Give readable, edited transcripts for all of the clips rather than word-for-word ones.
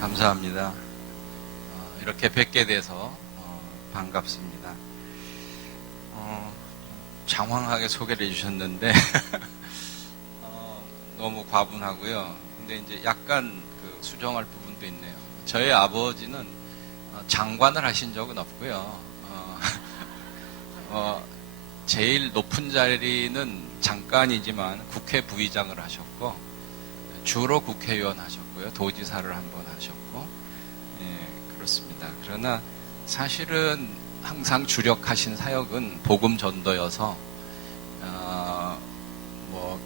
감사합니다. 이렇게 뵙게 돼서 반갑습니다. 장황하게 소개를 해주셨는데 너무 과분하고요. 근데 이제 약간 수정할 부분도 있네요. 저희 아버지는 장관을 하신 적은 없고요. 제일 높은 자리는 장관이지만 국회 부의장을 하셨고, 주로 국회의원 하셨고요. 도지사를 한번 하셨고, 예, 그렇습니다. 그러나 사실은 항상 주력하신 사역은 복음 전도여서,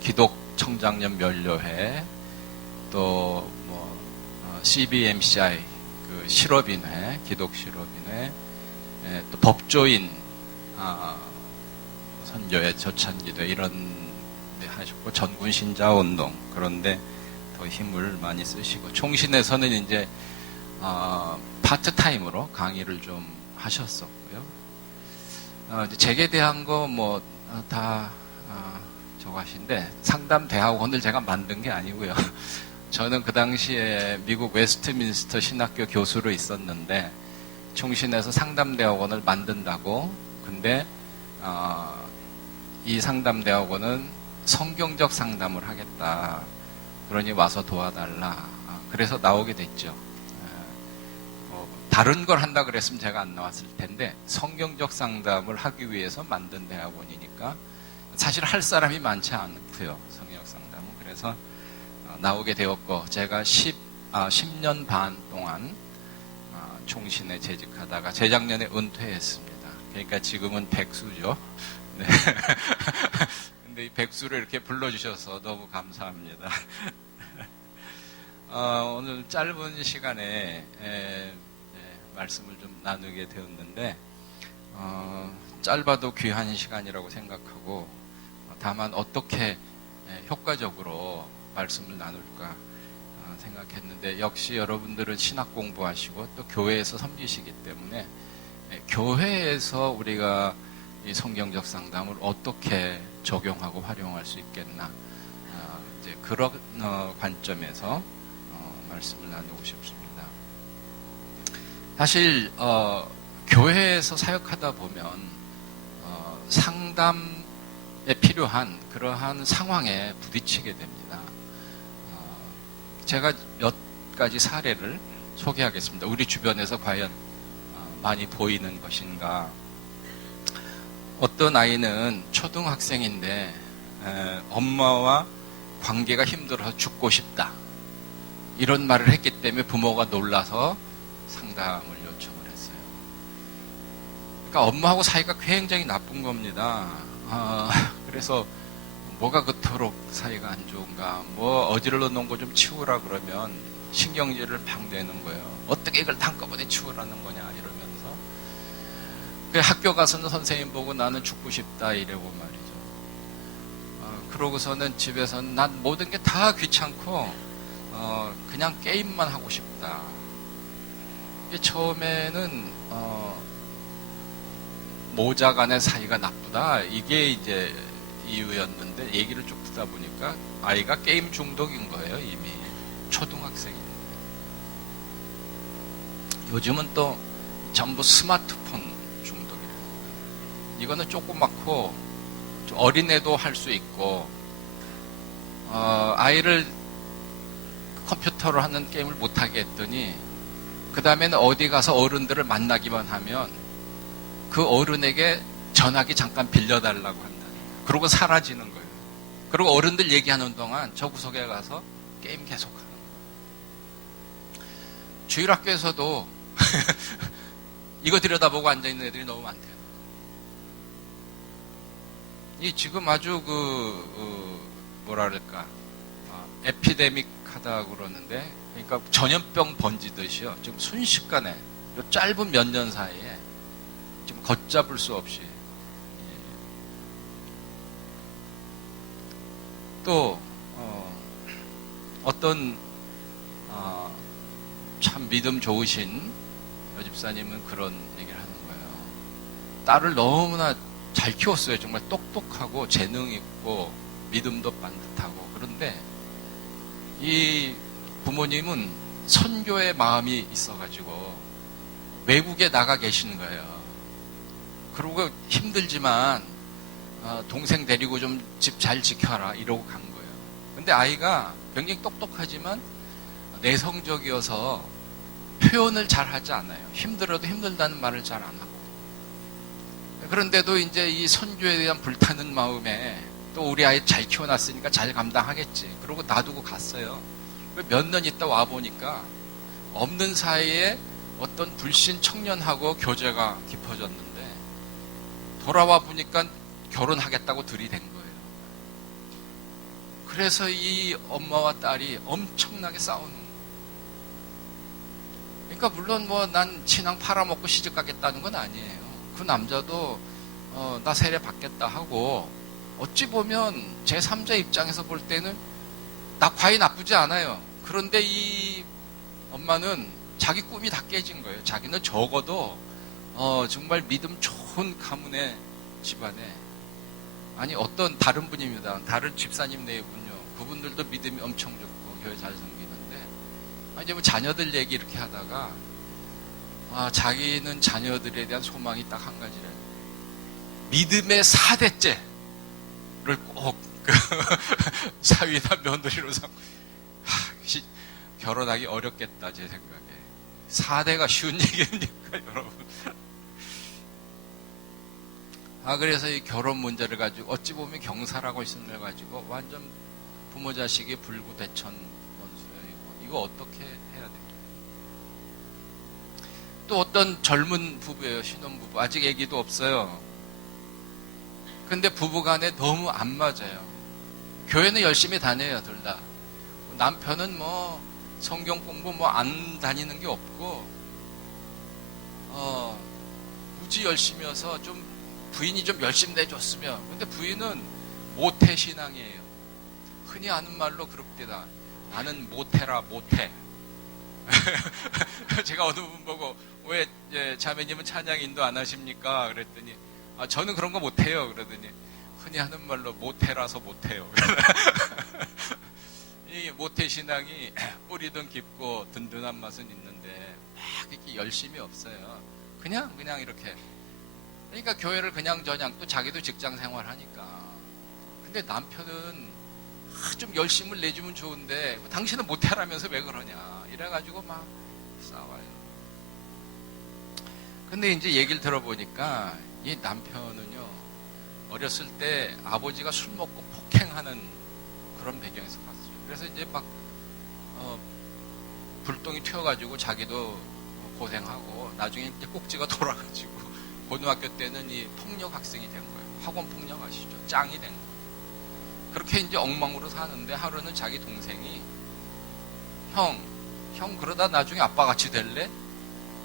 기독청장년 면료회, 또 CBMCI, 실업인회, 기독실업인회, 또 법조인, 선교회, 저찬기도 이런 데 하셨고, 전군신자운동, 그런데 더 힘을 많이 쓰시고, 총신에서는 이제, 파트타임으로 강의를 좀 하셨었고요. 이제 재계대한 거 다 저거 하신데, 상담대학원을 제가 만든 게 아니고요. 저는 그 당시에 미국 웨스트민스터 신학교 교수로 있었는데, 총신에서 상담대학원을 만든다고. 근데 이 상담대학원은 성경적 상담을 하겠다. 그러니 와서 도와달라. 그래서 나오게 됐죠. 다른 걸 한다 그랬으면 제가 안 나왔을 텐데, 성경적 상담을 하기 위해서 만든 대학원이니까 사실 할 사람이 많지 않고요. 성경적 상담은. 그래서 나오게 되었고, 제가 10년 반 동안 총신에 재직하다가 재작년에 은퇴했습니다. 그러니까 지금은 백수죠. 네. 근데 이 백수를 이렇게 불러주셔서 너무 감사합니다. 오늘 짧은 시간에 말씀을 좀 나누게 되었는데, 짧아도 귀한 시간이라고 생각하고, 다만 어떻게 효과적으로 말씀을 나눌까 생각했는데, 역시 여러분들은 신학 공부하시고 또 교회에서 섬기시기 때문에 교회에서 우리가 이 성경적 상담을 어떻게 적용하고 활용할 수 있겠나, 이제 그런 관점에서 말씀을 나누고 싶습니다. 사실 교회에서 사역하다 보면 상담에 필요한 그러한 상황에 부딪히게 됩니다. 제가 몇 가지 사례를 소개하겠습니다. 우리 주변에서 과연 많이 보이는 것인가. 어떤 아이는 초등학생인데 엄마와 관계가 힘들어서 죽고 싶다, 이런 말을 했기 때문에 부모가 놀라서 상담을 요청을 했어요. 그러니까 엄마하고 사이가 굉장히 나쁜 겁니다. 그래서 뭐가 그토록 사이가 안 좋은가, 어지러워 놓은 거 좀 치우라 그러면 신경질을 막 내는 거예요. 어떻게 이걸 한꺼번에 치우라는 거냐 이러면서. 학교 가서는 선생님 보고 나는 죽고 싶다 이러고 말이죠. 그러고서는 집에서는 난 모든 게 다 귀찮고 그냥 게임만 하고 싶다. 처음에는 모자 간의 사이가 나쁘다, 이게 이제 이유였는데, 얘기를 쭉 듣다 보니까 아이가 게임 중독인 거예요. 이미 초등학생인데. 요즘은 또 전부 스마트폰 중독이래요. 이거는 조그맣고 어린애도 할 수 있고, 아이를 컴퓨터로 하는 게임을 못하게 했더니 그 다음에는 어디 가서 어른들을 만나기만 하면 그 어른에게 전화기 잠깐 빌려달라고 한다. 그러고 사라지는 거예요. 그리고 어른들 얘기하는 동안 저 구석에 가서 게임 계속하는 거예요. 주일학교에서도 이거 들여다보고 앉아있는 애들이 너무 많대요. 이 지금 아주 뭐랄까, 에피데믹 하다 그러는데, 그러니까 전염병 번지듯이요. 지금 순식간에, 요 짧은 몇 년 사이에 지금 걷잡을 수 없이. 또 어떤 참 믿음 좋으신 여집사님은 그런 얘기를 하는 거예요. 딸을 너무나 잘 키웠어요. 정말 똑똑하고 재능 있고 믿음도 반듯하고. 그런데 이 부모님은 선교의 마음이 있어가지고 외국에 나가 계시는 거예요. 그러고 힘들지만 동생 데리고 좀 집 잘 지켜라 이러고 간 거예요. 근데 아이가 굉장히 똑똑하지만 내성적이어서 표현을 잘 하지 않아요. 힘들어도 힘들다는 말을 잘 안 하고. 그런데도 이제 이 선교에 대한 불타는 마음에 또 우리 아이 잘 키워놨으니까 잘 감당하겠지. 그러고 놔두고 갔어요. 몇 년 있다 와 보니까 없는 사이에 어떤 불신 청년하고 교제가 깊어졌는데 돌아와 보니까 결혼하겠다고 들이댄 거예요. 그래서 이 엄마와 딸이 엄청나게 싸우는 거예요. 그러니까 물론 뭐 난 신앙 팔아먹고 시집 가겠다는 건 아니에요. 그 남자도 나 세례 받겠다 하고 어찌 보면 제3자 입장에서 볼 때는 과히 나쁘지 않아요. 그런데 이 엄마는 자기 꿈이 다 깨진 거예요. 자기는 적어도 정말 믿음 좋은 가문의 집안에, 아니 어떤 다른 분입니다. 다른 집사님 네분요. 그분들도 믿음이 엄청 좋고 교회 잘 섬기는데 이제 뭐 자녀들 얘기 이렇게 하다가 자기는 자녀들에 대한 소망이 딱 한 가지래. 믿음의 4대째를 꼭 사위나 며느리로 삼고 결혼하기 어렵겠다 제 생각에. 4대가 쉬운 얘기입니까 여러분? 그래서 이 결혼 문제를 가지고 어찌 보면 경사라고 있음을 가지고 완전 부모 자식이 불구대천 원수예요. 이거 어떻게 해야 돼요? 또 어떤 젊은 부부예요. 신혼부부. 아직 아기도 없어요. 근데 부부간에 너무 안 맞아요. 교회는 열심히 다녀요, 둘 다. 남편은 뭐 성경 공부 뭐 안 다니는 게 없고 무지 열심히여서 좀 부인이 좀 열심히 내줬으면. 근데 부인은 모태 신앙이에요. 흔히 하는 말로 그럽니다. 나는 모태라 모태. 제가 어느 분 보고 왜 자매님은 찬양 인도 안 하십니까? 그랬더니 저는 그런 거 못해요. 그러더니 흔히 하는 말로 모태라서 못해요. 이 모태 신앙이 뿌리든 깊고 든든한 맛은 있는데 막 이렇게 열심이 없어요. 그냥 이렇게. 그러니까 교회를 그냥 또 자기도 직장 생활하니까. 근데 남편은 좀 열심을 내주면 좋은데 당신은 못해라면서 왜 그러냐 이래가지고 막 싸워요. 근데 이제 얘기를 들어보니까 이 남편은요 어렸을 때 아버지가 술 먹고 폭행하는 그런 배경에서 갔어요. 그래서 이제 막 불똥이 튀어가지고 자기도 고생하고 나중에 이제 꼭지가 돌아가지고 고등학교 때는 이 폭력 학생이 된 거예요. 학원 폭력 아시죠? 짱이 된 거예요. 그렇게 이제 엉망으로 사는데 하루는 자기 동생이 형 그러다 나중에 아빠같이 될래?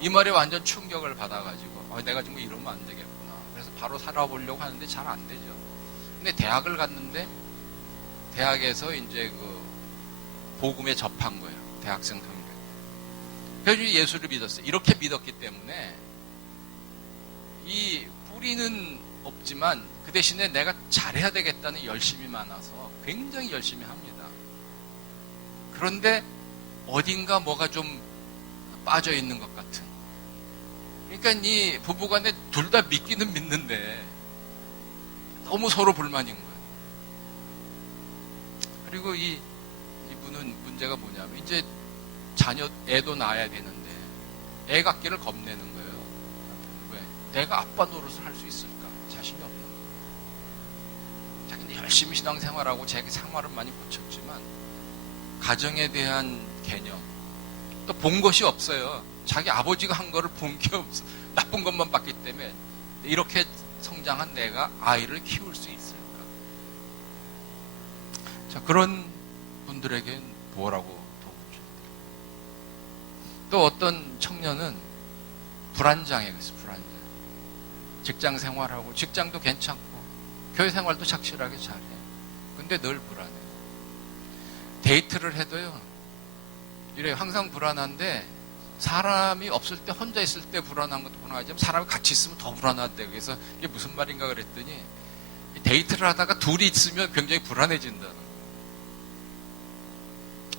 이 말에 완전 충격을 받아가지고 내가 지금 이러면 안 되겠구나. 그래서 바로 살아보려고 하는데 잘 안 되죠. 근데 대학을 갔는데 대학에서 이제 그 복음에 접한 거예요. 대학생 상대. 그래서 예수를 믿었어요. 이렇게 믿었기 때문에 이 뿌리는 없지만 그 대신에 내가 잘해야 되겠다는 열심이 많아서 굉장히 열심히 합니다. 그런데 어딘가 뭐가 좀 빠져 있는 것 같은. 그러니까 이 부부간에 둘 다 믿기는 믿는데 너무 서로 불만인 거예요. 그리고 이분은 문제가 뭐냐면 이제 애도 낳아야 되는데 애 갖기를 겁내는 거예요. 왜? 내가 아빠 노릇을 할 수 있을까? 자신이 없는 거예요. 자기는 열심히 신앙생활하고 자기 생활은 많이 고쳤지만 가정에 대한 개념 또 본 것이 없어요. 자기 아버지가 한 거를 본 게 없어. 나쁜 것만 봤기 때문에 이렇게 성장한 내가 아이를 키울 수 있을까? 자, 그런 분들에겐 뭐라고 도움을 줘야 돼요? 또 어떤 청년은 불안장애가 있어요. 불안장. 직장 생활하고 직장도 괜찮고 교회 생활도 착실하게 잘해. 근데 늘 불안해. 데이트를 해도요. 이래 항상 불안한데 사람이 없을 때 혼자 있을 때 불안한 것도 불안하지만 사람이 같이 있으면 더 불안하대. 그래서 이게 무슨 말인가 그랬더니 데이트를 하다가 둘이 있으면 굉장히 불안해진다는 거예요.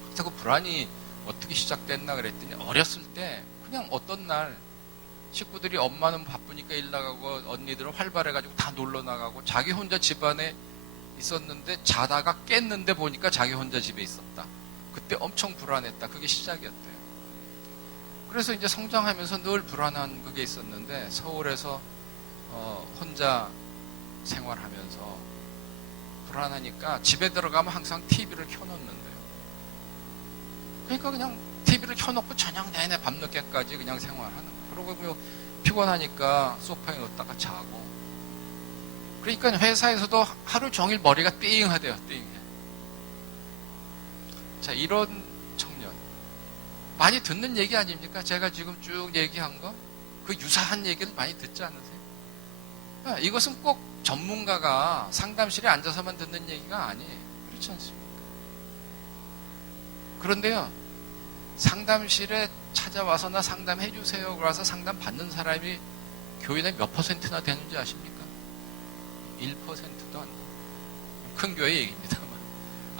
그렇다고 불안이 어떻게 시작됐나 그랬더니 어렸을 때 그냥 어떤 날 식구들이 엄마는 바쁘니까 일 나가고 언니들은 활발해가지고 다 놀러 나가고 자기 혼자 집안에 있었는데 자다가 깼는데 보니까 자기 혼자 집에 있었다. 그때 엄청 불안했다. 그게 시작이었대요. 그래서 이제 성장하면서 늘 불안한 그게 있었는데 서울에서 혼자 생활하면서 불안하니까 집에 들어가면 항상 TV를 켜놓는데요. 그러니까 그냥 TV를 켜놓고 저녁 내내 밤늦게까지 그냥 생활하는 거예요. 그러고 뭐 피곤하니까 소파에 넣었다가 자고. 그러니까 회사에서도 하루 종일 머리가 띵하대요. 띵해. 자, 이런 청년 많이 듣는 얘기 아닙니까? 제가 지금 쭉 얘기한 거 그 유사한 얘기를 많이 듣지 않으세요? 이것은 꼭 전문가가 상담실에 앉아서만 듣는 얘기가 아니에요. 그렇지 않습니까? 그런데요, 상담실에 찾아와서 나 상담해 주세요. 그래서 상담 받는 사람이 교인의 몇 퍼센트나 되는지 아십니까? 1%도 안 돼요. 큰 교회 얘기입니다만.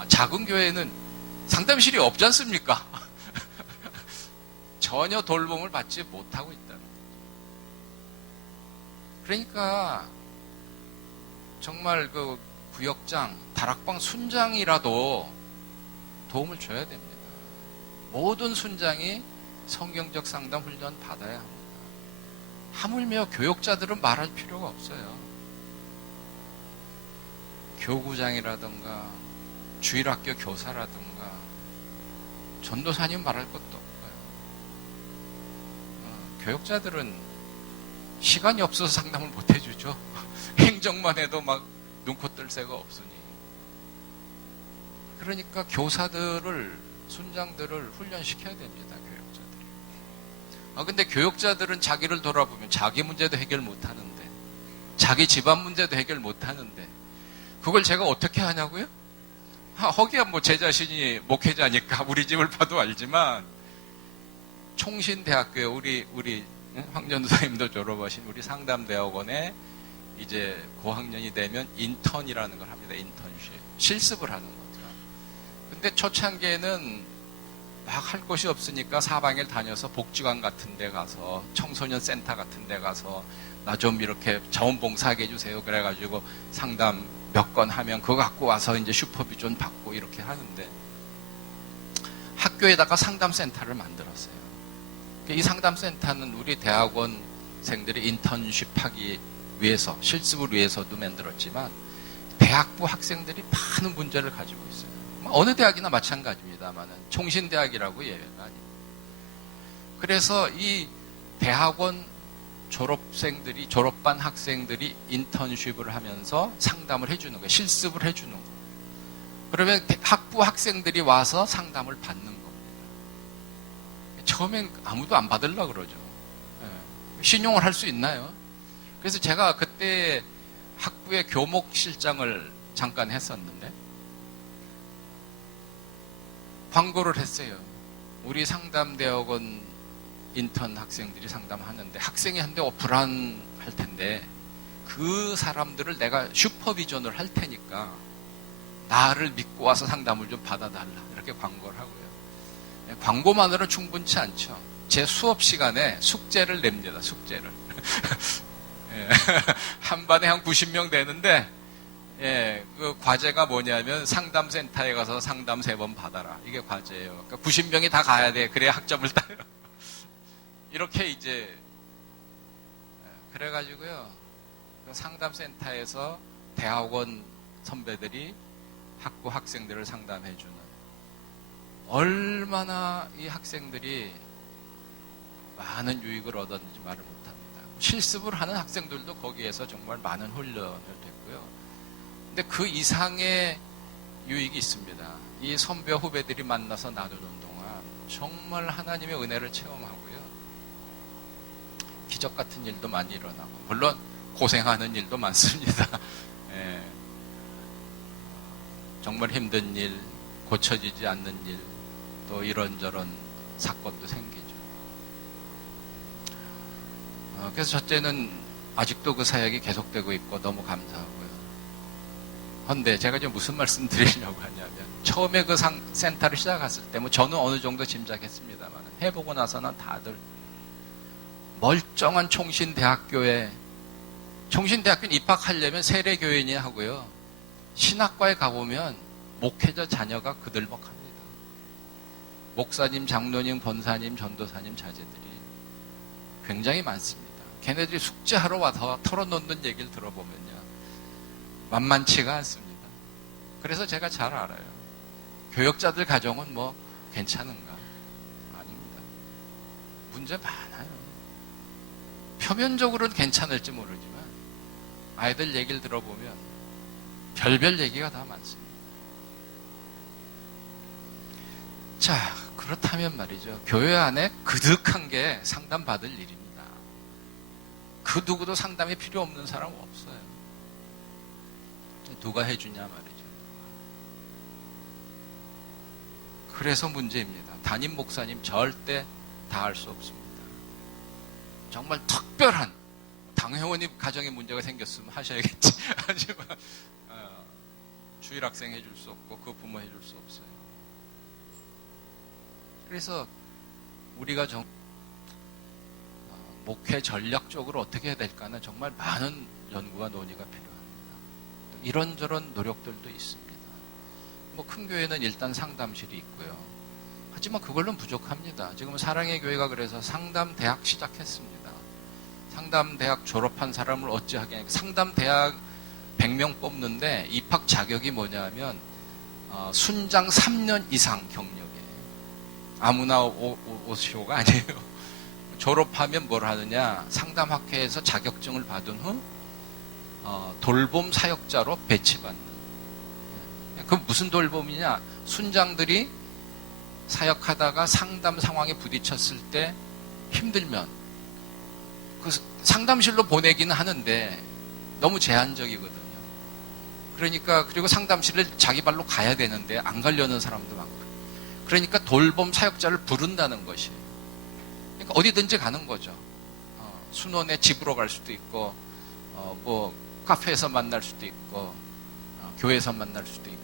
작은 교회는 상담실이 없지 않습니까? 전혀 돌봄을 받지 못하고 있다는 거죠. 그러니까 정말 그 구역장, 다락방 순장이라도 도움을 줘야 됩니다. 모든 순장이 성경적 상담 훈련 받아야 합니다. 하물며 교역자들은 말할 필요가 없어요. 교구장이라든가 주일학교 교사라든가 전도사님 말할 것도 없고요. 교역자들은 시간이 없어서 상담을 못 해주죠. 행정만 해도 막 눈코 뜰 새가 없으니. 그러니까 교사들을, 순장들을 훈련시켜야 됩니다. 교역자들이. 근데 교역자들은 자기를 돌아보면 자기 문제도 해결 못 하는데, 자기 집안 문제도 해결 못 하는데, 그걸 제가 어떻게 하냐고요? 허기야 뭐 제 자신이 목회자니까 우리 집을 봐도 알지만, 총신대학교에 우리 황전도사님도 졸업하신 우리 상담대학원에 이제 고학년이 되면 인턴이라는 걸 합니다. 인턴십. 실습을 하는 거죠. 근데 초창기에는 막 할 곳이 없으니까 사방에 다녀서 복지관 같은 데 가서 청소년 센터 같은 데 가서 나 좀 이렇게 자원봉사하게 해주세요. 그래가지고 상담 몇 건 하면 그거 갖고 와서 이제 슈퍼비전 받고 이렇게 하는데 학교에다가 상담센터를 만들었어요. 이 상담센터는 우리 대학원생들이 인턴십 하기 위해서, 실습을 위해서도 만들었지만 대학부 학생들이 많은 문제를 가지고 있어요. 어느 대학이나 마찬가지입니다만은 총신대학이라고 예외가 아닙니다. 그래서 이 대학원 졸업생들이, 졸업반 학생들이 인턴십을 하면서 상담을 해주는 거예요. 실습을 해주는 거예요. 그러면 학부 학생들이 와서 상담을 받는 겁니다. 처음엔 아무도 안 받으려고 그러죠. 신용을 할 수 있나요? 그래서 제가 그때 학부의 교목실장을 잠깐 했었는데 광고를 했어요. 우리 상담대학원 인턴 학생들이 상담하는데 학생이 한데 불안할 텐데 그 사람들을 내가 슈퍼비전을 할 테니까 나를 믿고 와서 상담을 좀 받아달라. 이렇게 광고를 하고요. 광고만으로는 충분치 않죠. 제 수업 시간에 숙제를 냅니다. 숙제를. 한 반에 한 90명 되는데 그 과제가 뭐냐면 상담센터에 가서 상담 3번 받아라. 이게 과제예요. 그러니까 90명이 다 가야 돼. 그래야 학점을 따요. 이렇게 이제 그래가지고요. 그 상담센터에서 대학원 선배들이 학부 학생들을 상담해주는, 얼마나 이 학생들이 많은 유익을 얻었는지 말을 못합니다. 실습을 하는 학생들도 거기에서 정말 많은 훈련을 됐고요. 근데 그 이상의 유익이 있습니다. 이 선배 후배들이 만나서 나누는 동안 정말 하나님의 은혜를 체험하고요. 기적 같은 일도 많이 일어나고, 물론 고생하는 일도 많습니다. 정말 힘든 일, 고쳐지지 않는 일, 또 이런저런 사건도 생기죠. 그래서 첫째는 아직도 그 사역이 계속되고 있고 너무 감사하고요. 헌데 제가 지금 무슨 말씀 드리려고 하냐면, 처음에 그 센터를 시작했을 때 뭐 저는 어느 정도 짐작했습니다만, 해보고 나서는 다들 멀쩡한 총신대학교에, 총신대학교는 입학하려면 세례교인이 하고요, 신학과에 가보면 목회자 자녀가 그들먹합니다. 목사님, 장로님, 권사님, 전도사님 자제들이 굉장히 많습니다. 걔네들이 숙제하러 와서 털어놓는 얘기를 들어보면요, 만만치가 않습니다. 그래서 제가 잘 알아요. 교역자들 가정은 뭐 괜찮은가? 아닙니다. 문제 많아요. 표면적으로는 괜찮을지 모르지만 아이들 얘기를 들어보면 별별 얘기가 다 많습니다. 자, 그렇다면 말이죠, 교회 안에 그득한 게 상담받을 일입니다. 그 누구도 상담이 필요 없는 사람 없어요. 누가 해주냐 말이죠. 그래서 문제입니다. 담임 목사님 절대 다 할 수 없습니다. 정말 특별한 당회원님 가정에 문제가 생겼으면 하셔야겠지. 하지만 주일 학생 해줄 수 없고 그 부모 해줄 수 없어요. 그래서 우리가 목회 전략적으로 어떻게 해야 될까는 정말 많은 연구와 논의가 필요합니다. 이런저런 노력들도 있습니다. 뭐 큰 교회는 일단 상담실이 있고요. 하지만 그걸로는 부족합니다. 지금 사랑의 교회가 그래서 상담대학 시작했습니다. 상담대학 졸업한 사람을 어찌하게, 상담대학 100명 뽑는데 입학 자격이 뭐냐면 순장 3년 이상 경력에, 아무나 오시오가 아니에요. 졸업하면 뭘 하느냐, 상담학회에서 자격증을 받은 후 돌봄 사역자로 배치받는. 그 무슨 돌봄이냐, 순장들이 사역하다가 상담 상황에 부딪혔을 때 힘들면 그 상담실로 보내기는 하는데 너무 제한적이거든요. 그러니까, 그리고 상담실을 자기 발로 가야 되는데 안 가려는 사람도 많고, 그러니까 돌봄 사역자를 부른다는 것이, 그러니까 어디든지 가는 거죠. 순원에 집으로 갈 수도 있고, 뭐 카페에서 만날 수도 있고, 교회에서 만날 수도 있고.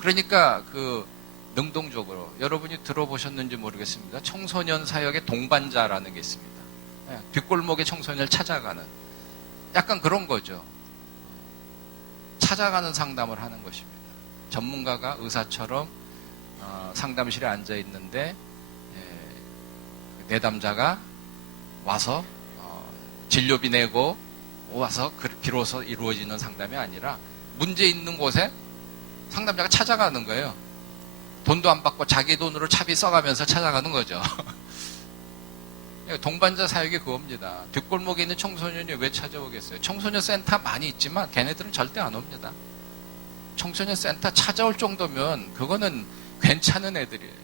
그러니까 그 능동적으로, 여러분이 들어보셨는지 모르겠습니다. 청소년 사역의 동반자라는 게 있습니다. 뒷골목의 청소년을 찾아가는, 약간 그런 거죠. 찾아가는 상담을 하는 것입니다. 전문가가 의사처럼 상담실에 앉아 있는데 내담자가 와서 진료비 내고 와서 비로소 이루어지는 상담이 아니라 문제 있는 곳에 상담자가 찾아가는 거예요. 돈도 안 받고 자기 돈으로 차비 써가면서 찾아가는 거죠. 동반자 사역이 그겁니다. 뒷골목에 있는 청소년이 왜 찾아오겠어요? 청소년 센터 많이 있지만 걔네들은 절대 안 옵니다. 청소년 센터 찾아올 정도면 그거는 괜찮은 애들이에요.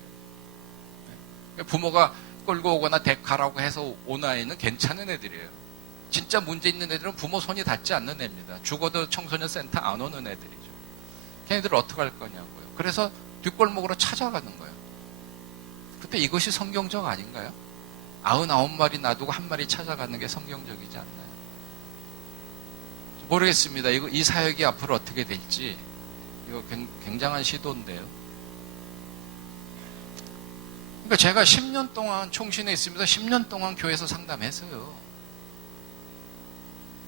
부모가 끌고 오거나 가라고 해서 온 아이는 괜찮은 애들이에요. 진짜 문제 있는 애들은 부모 손이 닿지 않는 애입니다. 죽어도 청소년 센터 안 오는 애들이죠. 걔네들 어떻게 할 거냐고요. 그래서 뒷골목으로 찾아가는 거예요. 근데 이것이 성경적 아닌가요? 99마리 놔두고 한 마리 찾아가는 게 성경적이지 않나요? 모르겠습니다. 이 사역이 앞으로 어떻게 될지. 이거 굉장한 시도인데요. 그러니까 제가 10년 동안 총신에 있으면서 10년 동안 교회에서 상담했어요.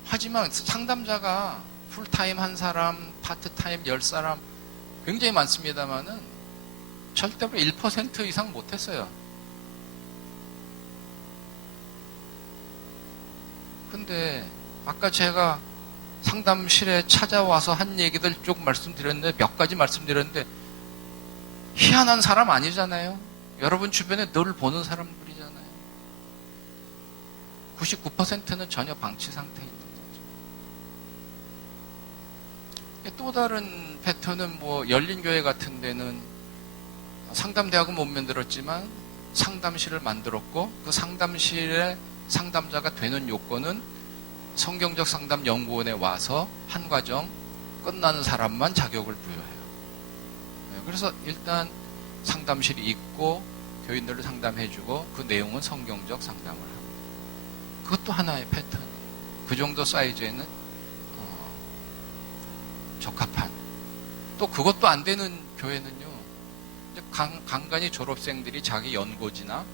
하지만 상담자가 풀타임 한 사람, 파트타임 10사람 굉장히 많습니다만은 절대로 1% 이상 못했어요. 근데 아까 제가 상담실에 찾아와서 한 얘기들 쭉 말씀드렸는데, 몇 가지 말씀드렸는데, 희한한 사람 아니잖아요. 여러분 주변에 늘 보는 사람들이잖아요. 99%는 전혀 방치 상태에 있는 거죠. 또 다른 패턴은 뭐 열린교회 같은 데는 상담대학은 못 만들었지만 상담실을 만들었고, 그 상담실에 상담자가 되는 요건은 성경적 상담 연구원에 와서 한 과정 끝나는 사람만 자격을 부여해요. 그래서 일단 상담실이 있고 교인들을 상담해주고 그 내용은 성경적 상담을 하고, 그것도 하나의 패턴이에요. 그 정도 사이즈에는 적합한 또 그것도 안 되는 교회는요, 이제 간간히 졸업생들이 자기 연고지나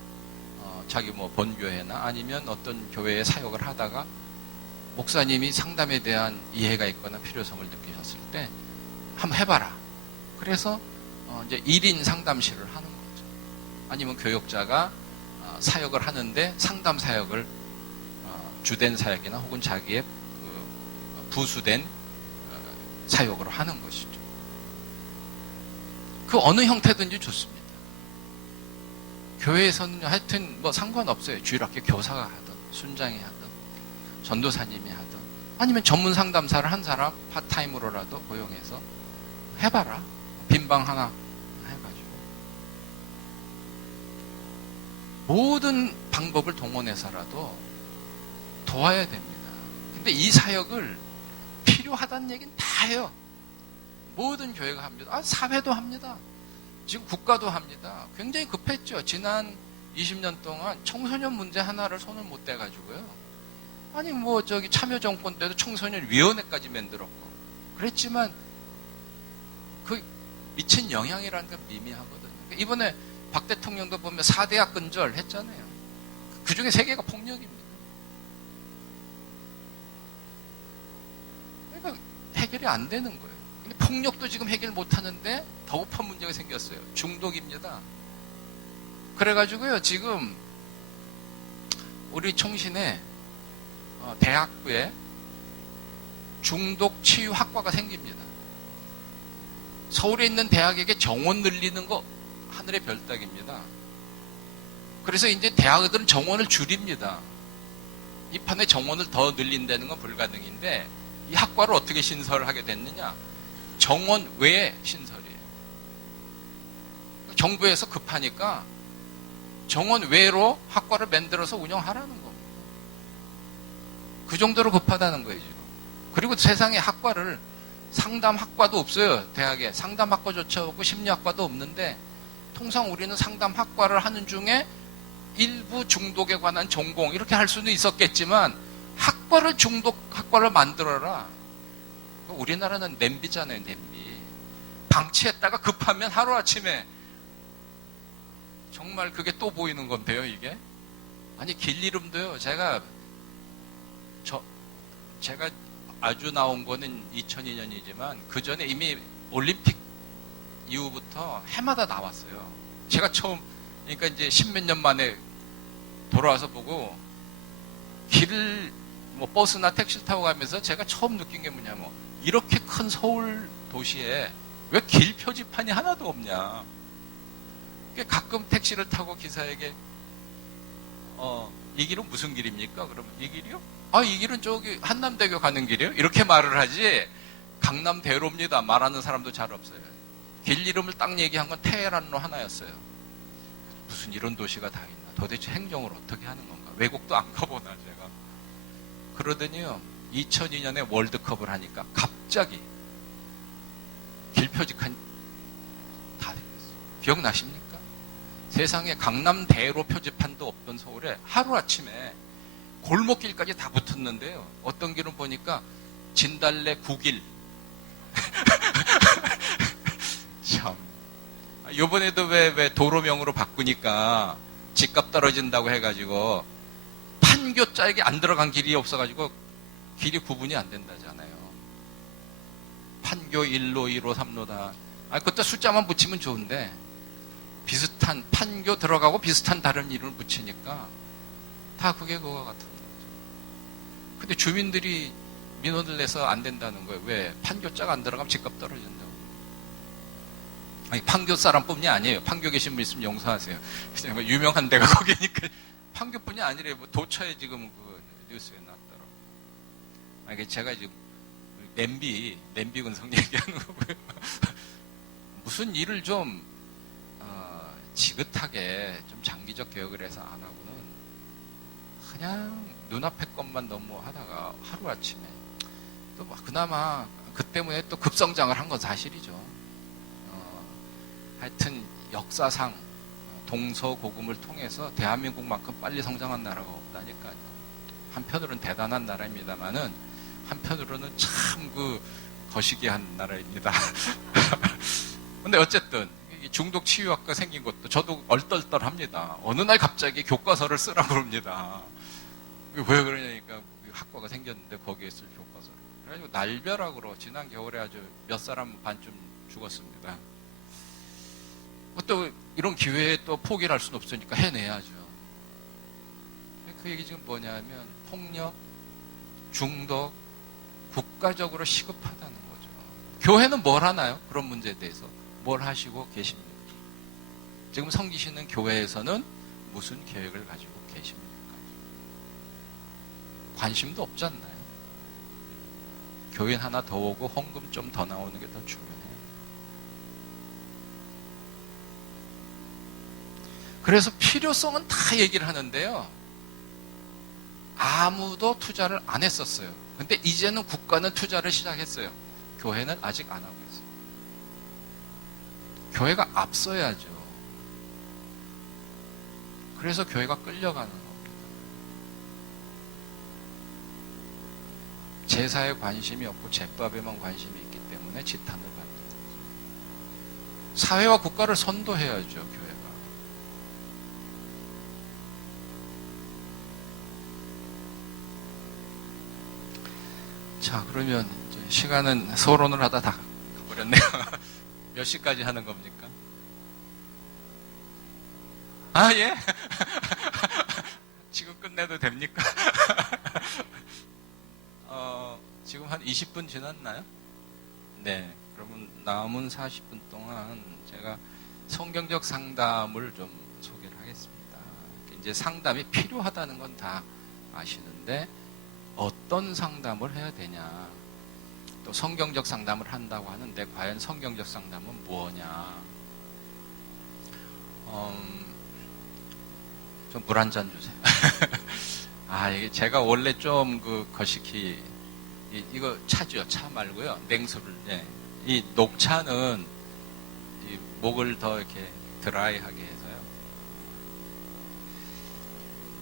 자기 뭐 본교회나 아니면 어떤 교회에 사역을 하다가 목사님이 상담에 대한 이해가 있거나 필요성을 느끼셨을 때 한번 해봐라. 그래서 이제 1인 상담실을 하는 거죠. 아니면 교역자가 사역을 하는데 상담 사역을 주된 사역이나 혹은 자기의 부수된 사역으로 하는 것이죠. 그 어느 형태든지 좋습니다. 교회에서는 하여튼 뭐 상관없어요. 주일학교 교사가 하든 순장이 하든 전도사님이 하든 아니면 전문 상담사를 한 사람 파타임으로라도 고용해서 해봐라. 빈방 하나 해가지고 모든 방법을 동원해서라도 도와야 됩니다. 근데 이 사역을 필요하다는 얘기는 다 해요. 모든 교회가 합니다. 사회도 합니다. 지금 국가도 합니다. 굉장히 급했죠. 지난 20년 동안 청소년 문제 하나를 손을 못 대가지고요. 아니 뭐 저기 참여정권 때도 청소년위원회까지 만들었고 그랬지만 그 미친 영향이라는 건 미미하거든요. 이번에 박 대통령도 보면 4대학 근절 했잖아요. 그 중에 3개가 폭력입니다. 그러니까 해결이 안 되는 거예요. 근데 폭력도 지금 해결 못 하는데 더 급한 문제가 생겼어요. 중독입니다. 그래가지고요, 지금 우리 총신에 대학부에 중독 치유 학과가 생깁니다. 서울에 있는 대학에게 정원 늘리는 거 하늘의 별따기입니다. 그래서 이제 대학들은 정원을 줄입니다. 이 판에 정원을 더 늘린다는 건 불가능인데 이 학과를 어떻게 신설하게 됐느냐? 정원 외에 신설이에요. 정부에서 급하니까 정원 외로 학과를 만들어서 운영하라는 겁니다. 그 정도로 급하다는 거예요, 지금. 그리고 세상에 학과를 상담학과도 없어요. 대학에 상담학과조차 없고 심리학과도 없는데 통상 우리는 상담학과를 하는 중에 일부 중독에 관한 전공 이렇게 할 수는 있었겠지만 학과를 만들어라. 우리나라는 냄비잖아요, 냄비. 방치했다가 급하면 하루아침에 정말 그게 또 보이는 건데요, 이게. 아니 길 이름도요. 제가 아주 나온 거는 2002년이지만 그 전에 이미 올림픽 이후부터 해마다 나왔어요. 제가 처음 그러니까 이제 10몇 년 만에 돌아와서 보고 길을 뭐 버스나 택시를 타고 가면서 제가 처음 느낀 게 뭐냐면 이렇게 큰 서울 도시에 왜 길 표지판이 하나도 없냐. 가끔 택시를 타고 기사에게 이 길은 무슨 길입니까? 그러면 이 길이요? 이 길은 저기 한남대교 가는 길이요? 이렇게 말을 하지 강남대로입니다 말하는 사람도 잘 없어요. 길 이름을 딱 얘기한 건 테헤란로 하나였어요. 무슨 이런 도시가 다 있나? 도대체 행정을 어떻게 하는 건가? 외국도 안 가보나 제가. 그러더니요 2002년에 월드컵을 하니까 갑자기 길 표지판 다 되겠어요. 기억나십니까? 세상에 강남대로 표지판도 없던 서울에 하루아침에 골목길까지 다 붙었는데요. 어떤 길은 보니까 진달래 9길. 참. 요번에도 왜 도로명으로 바꾸니까 집값 떨어진다고 해가지고 판교자에게 안 들어간 길이 없어가지고 길이 구분이 안 된다잖아요. 판교 1로, 2로, 3로다. 그때 숫자만 붙이면 좋은데 비슷한 판교 들어가고 비슷한 다른 이름을 붙이니까 다 그게 그거 같은 거죠. 근데 주민들이 민원을 내서 안 된다는 거예요. 왜? 판교자가 안 들어가면 집값 떨어진다고. 아니, 판교 사람뿐이 아니에요. 판교 계신 분 있으면 용서하세요. 그냥 유명한 데가 거기니까 판교뿐이 아니래요. 뭐 도처에 지금 그 뉴스에 났더라고요. 아니, 제가 지금 냄비 근성 얘기하는 거고요. 무슨 일을 좀 지긋하게 좀 장기적 개혁을 해서 안 하고는 그냥 눈앞의 것만 너무 하다가 하루아침에 또 그나마 그 때문에 또 급성장을 한 건 사실이죠. 하여튼 역사상 동서고금을 통해서 대한민국만큼 빨리 성장한 나라가 없다니까요. 한편으로는 대단한 나라입니다만은 한편으로는 참 거시기한 나라입니다. 근데 어쨌든 중독 치유학과 생긴 것도 저도 얼떨떨합니다. 어느 날 갑자기 교과서를 쓰라 그럽니다. 왜 그러냐니까 학과가 생겼는데 거기에 쓸 교과서를. 그래가지고 날벼락으로 지난 겨울에 아주 몇 사람 반쯤 죽었습니다. 또 이런 기회에 또 포기를 할 수는 없으니까 해내야죠. 그 얘기 지금 뭐냐면 폭력, 중독, 국가적으로 시급하다는 거죠. 교회는 뭘 하나요? 그런 문제에 대해서 뭘 하시고 계십니까? 지금 섬기시는 교회에서는 무슨 계획을 가지고 계십니까? 관심도 없지 않나요? 교인 하나 더 오고 헌금 좀 더 나오는 게 더 중요해요. 그래서 필요성은 다 얘기를 하는데요. 아무도 투자를 안 했었어요. 근데 이제는 국가는 투자를 시작했어요. 교회는 아직 안 하고 있어요. 교회가 앞서야죠. 그래서 교회가 끌려가는 겁니다. 제사에 관심이 없고 제밥에만 관심이 있기 때문에 지탄을 받는 거죠. 사회와 국가를 선도해야죠, 교회가. 자, 그러면 이제 시간은 서론을 하다 다 가버렸네요. 몇 시까지 하는 겁니까? 아, 예? 지금 끝내도 됩니까? 지금 한 20분 지났나요? 네. 그러면 남은 40분 동안 제가 성경적 상담을 좀 소개를 하겠습니다. 이제 상담이 필요하다는 건 다 아시는데 어떤 상담을 해야 되냐? 또 성경적 상담을 한다고 하는데 과연 성경적 상담은 뭐냐? 좀 물 한 잔 주세요. 아, 이게 제가 원래 좀 거시기 이거 차죠. 차 말고요. 냉수를. 예. 이 녹차는 이 목을 더 이렇게 드라이하게 해서요.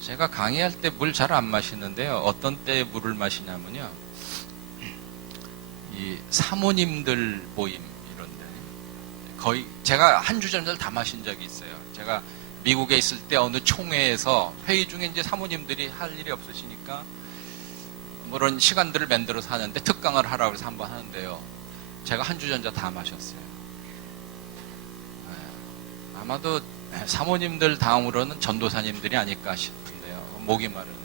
제가 강의할 때 물 잘 안 마시는데요. 어떤 때 물을 마시냐면요. 이 사모님들 모임 이런데 거의 제가 한 주 전날 다 마신 적이 있어요. 제가 미국에 있을 때 어느 총회에서 회의 중에 이제 사모님들이 할 일이 없으시니까 그런 시간들을 만들어서 하는데 특강을 하라고 해서 한번 하는데요. 제가 한 주 전자 다 마셨어요. 아마도 사모님들 다음으로는 전도사님들이 아닐까 싶은데요. 목이 마르네요.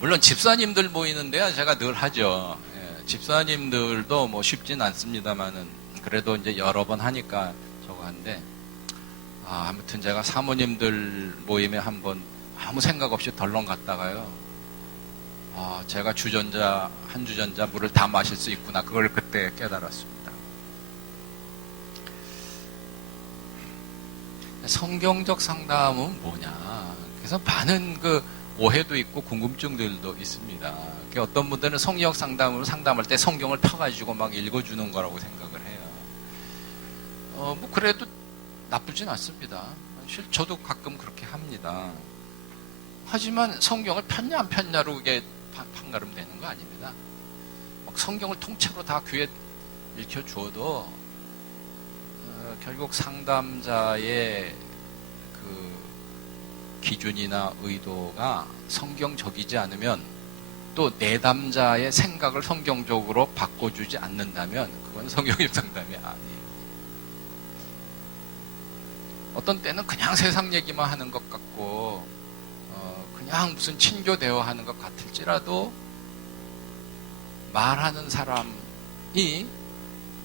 물론 집사님들 모이는데요. 제가 늘 하죠. 집사님들도 뭐 쉽진 않습니다만은 그래도 이제 여러 번 하니까 저거 한데 아무튼 제가 사모님들 모임에 한번 아무 생각 없이 덜렁 갔다가요. 제가 한 주전자 물을 다 마실 수 있구나. 그걸 그때 깨달았습니다. 성경적 상담은 뭐냐? 그래서 많은 오해도 있고 궁금증들도 있습니다. 어떤 분들은 성경 상담할 때 성경을 펴가지고 막 읽어주는 거라고 생각을 해요. 뭐 그래도 나쁘진 않습니다. 사실 저도 가끔 그렇게 합니다. 하지만 성경을 폈냐 안 폈냐로 이게 판가름 되는 거 아닙니다. 막 성경을 통째로 다 귀에 읽혀주어도 결국 상담자의 기준이나 의도가 성경적이지 않으면 또 내담자의 생각을 성경적으로 바꿔주지 않는다면 그건 성경적 상담이 아니에요. 어떤 때는 그냥 세상 얘기만 하는 것 같고 그냥 무슨 친교 대화하는 것 같을지라도 말하는 사람이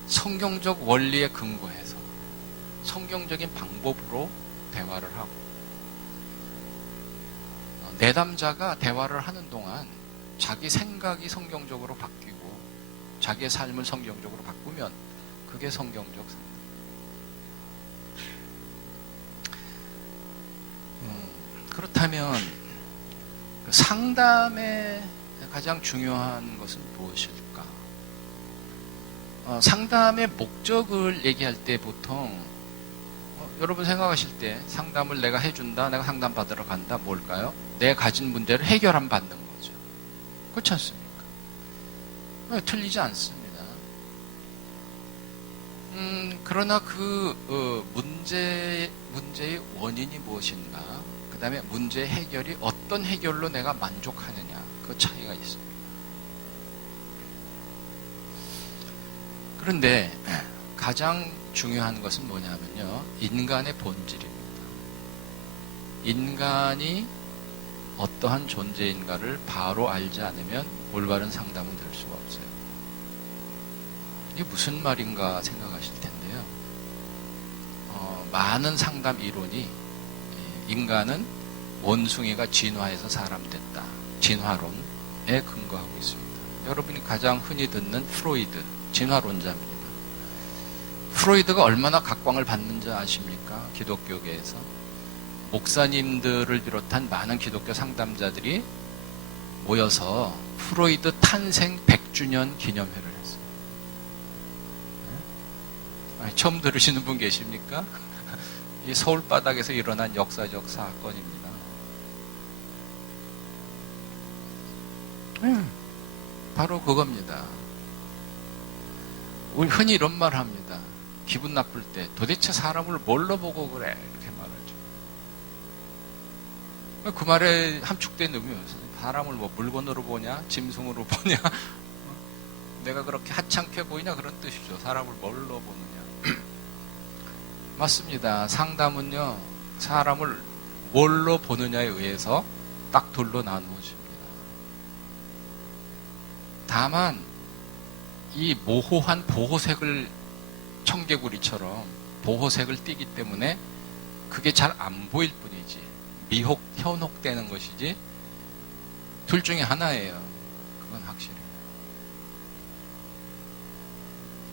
성경적 원리에 근거해서 성경적인 방법으로 대화를 하고 내담자가 대화를 하는 동안 자기 생각이 성경적으로 바뀌고 자기의 삶을 성경적으로 바꾸면 그게 성경적 상담. 그렇다면 상담의 가장 중요한 것은 무엇일까? 상담의 목적을 얘기할 때 보통 여러분 생각하실 때 상담을 내가 해준다, 내가 상담 받으러 간다, 뭘까요? 내 가진 문제를 해결함 받는 거죠. 그렇지 않습니까? 틀리지 않습니다. 그러나 그 문제의 원인이 무엇인가, 그 다음에 문제 해결이 어떤 해결로 내가 만족하느냐, 그 차이가 있습니다. 그런데 가장 중요한 것은 뭐냐면요, 인간의 본질입니다. 인간이 어떠한 존재인가를 바로 알지 않으면 올바른 상담은 될 수가 없어요. 이게 무슨 말인가 생각하실 텐데요. 많은 상담 이론이 인간은 원숭이가 진화해서 사람 됐다, 진화론에 근거하고 있습니다. 여러분이 가장 흔히 듣는 프로이드, 진화론자입니다. 프로이드가 얼마나 각광을 받는지 아십니까? 기독교계에서. 목사님들을 비롯한 많은 기독교 상담자들이 모여서 프로이드 탄생 100주년 기념회를 했어요. 처음 들으시는 분 계십니까? 이 서울 바닥에서 일어난 역사적 사건입니다. 바로 그겁니다. 우리 흔히 이런 말 합니다. 기분 나쁠 때 도대체 사람을 뭘로 보고 그래? 이렇게 말하죠. 그 말에 함축된 의미는 사람을 뭐 물건으로 보냐? 짐승으로 보냐? 내가 그렇게 하찮게 보이냐? 그런 뜻이죠. 사람을 뭘로 보느냐? 맞습니다. 상담은요, 사람을 뭘로 보느냐에 의해서 딱 둘로 나누어집니다. 다만 이 모호한 보호색을, 청개구리처럼 보호색을 띠기 때문에 그게 잘 안 보일 뿐이지, 현혹되는 것이지, 둘 중에 하나예요. 그건 확실해요.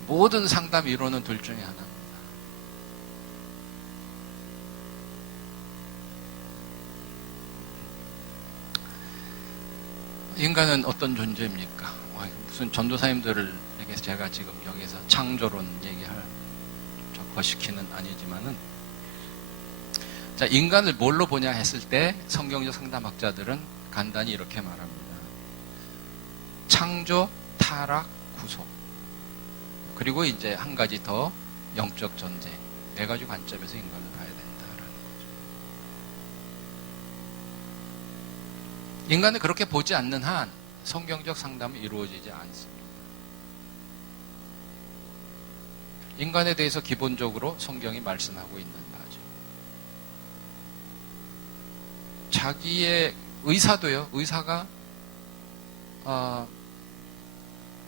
모든 상담 이론은 둘 중에 하나입니다. 인간은 어떤 존재입니까? 무슨 전도사님들에게 제가 지금 여기서 창조론 얘기할 거시키는 아니지만은, 자, 인간을 뭘로 보냐 했을 때 성경적 상담학자들은 간단히 이렇게 말합니다. 창조, 타락, 구속, 그리고 이제 한 가지 더, 영적 전쟁, 네 가지 관점에서 인간을 봐야 된다라는 거죠. 인간을 그렇게 보지 않는 한 성경적 상담은 이루어지지 않습니다. 인간에 대해서 기본적으로 성경이 말씀하고 있는 바죠. 자기의 의사도요, 의사가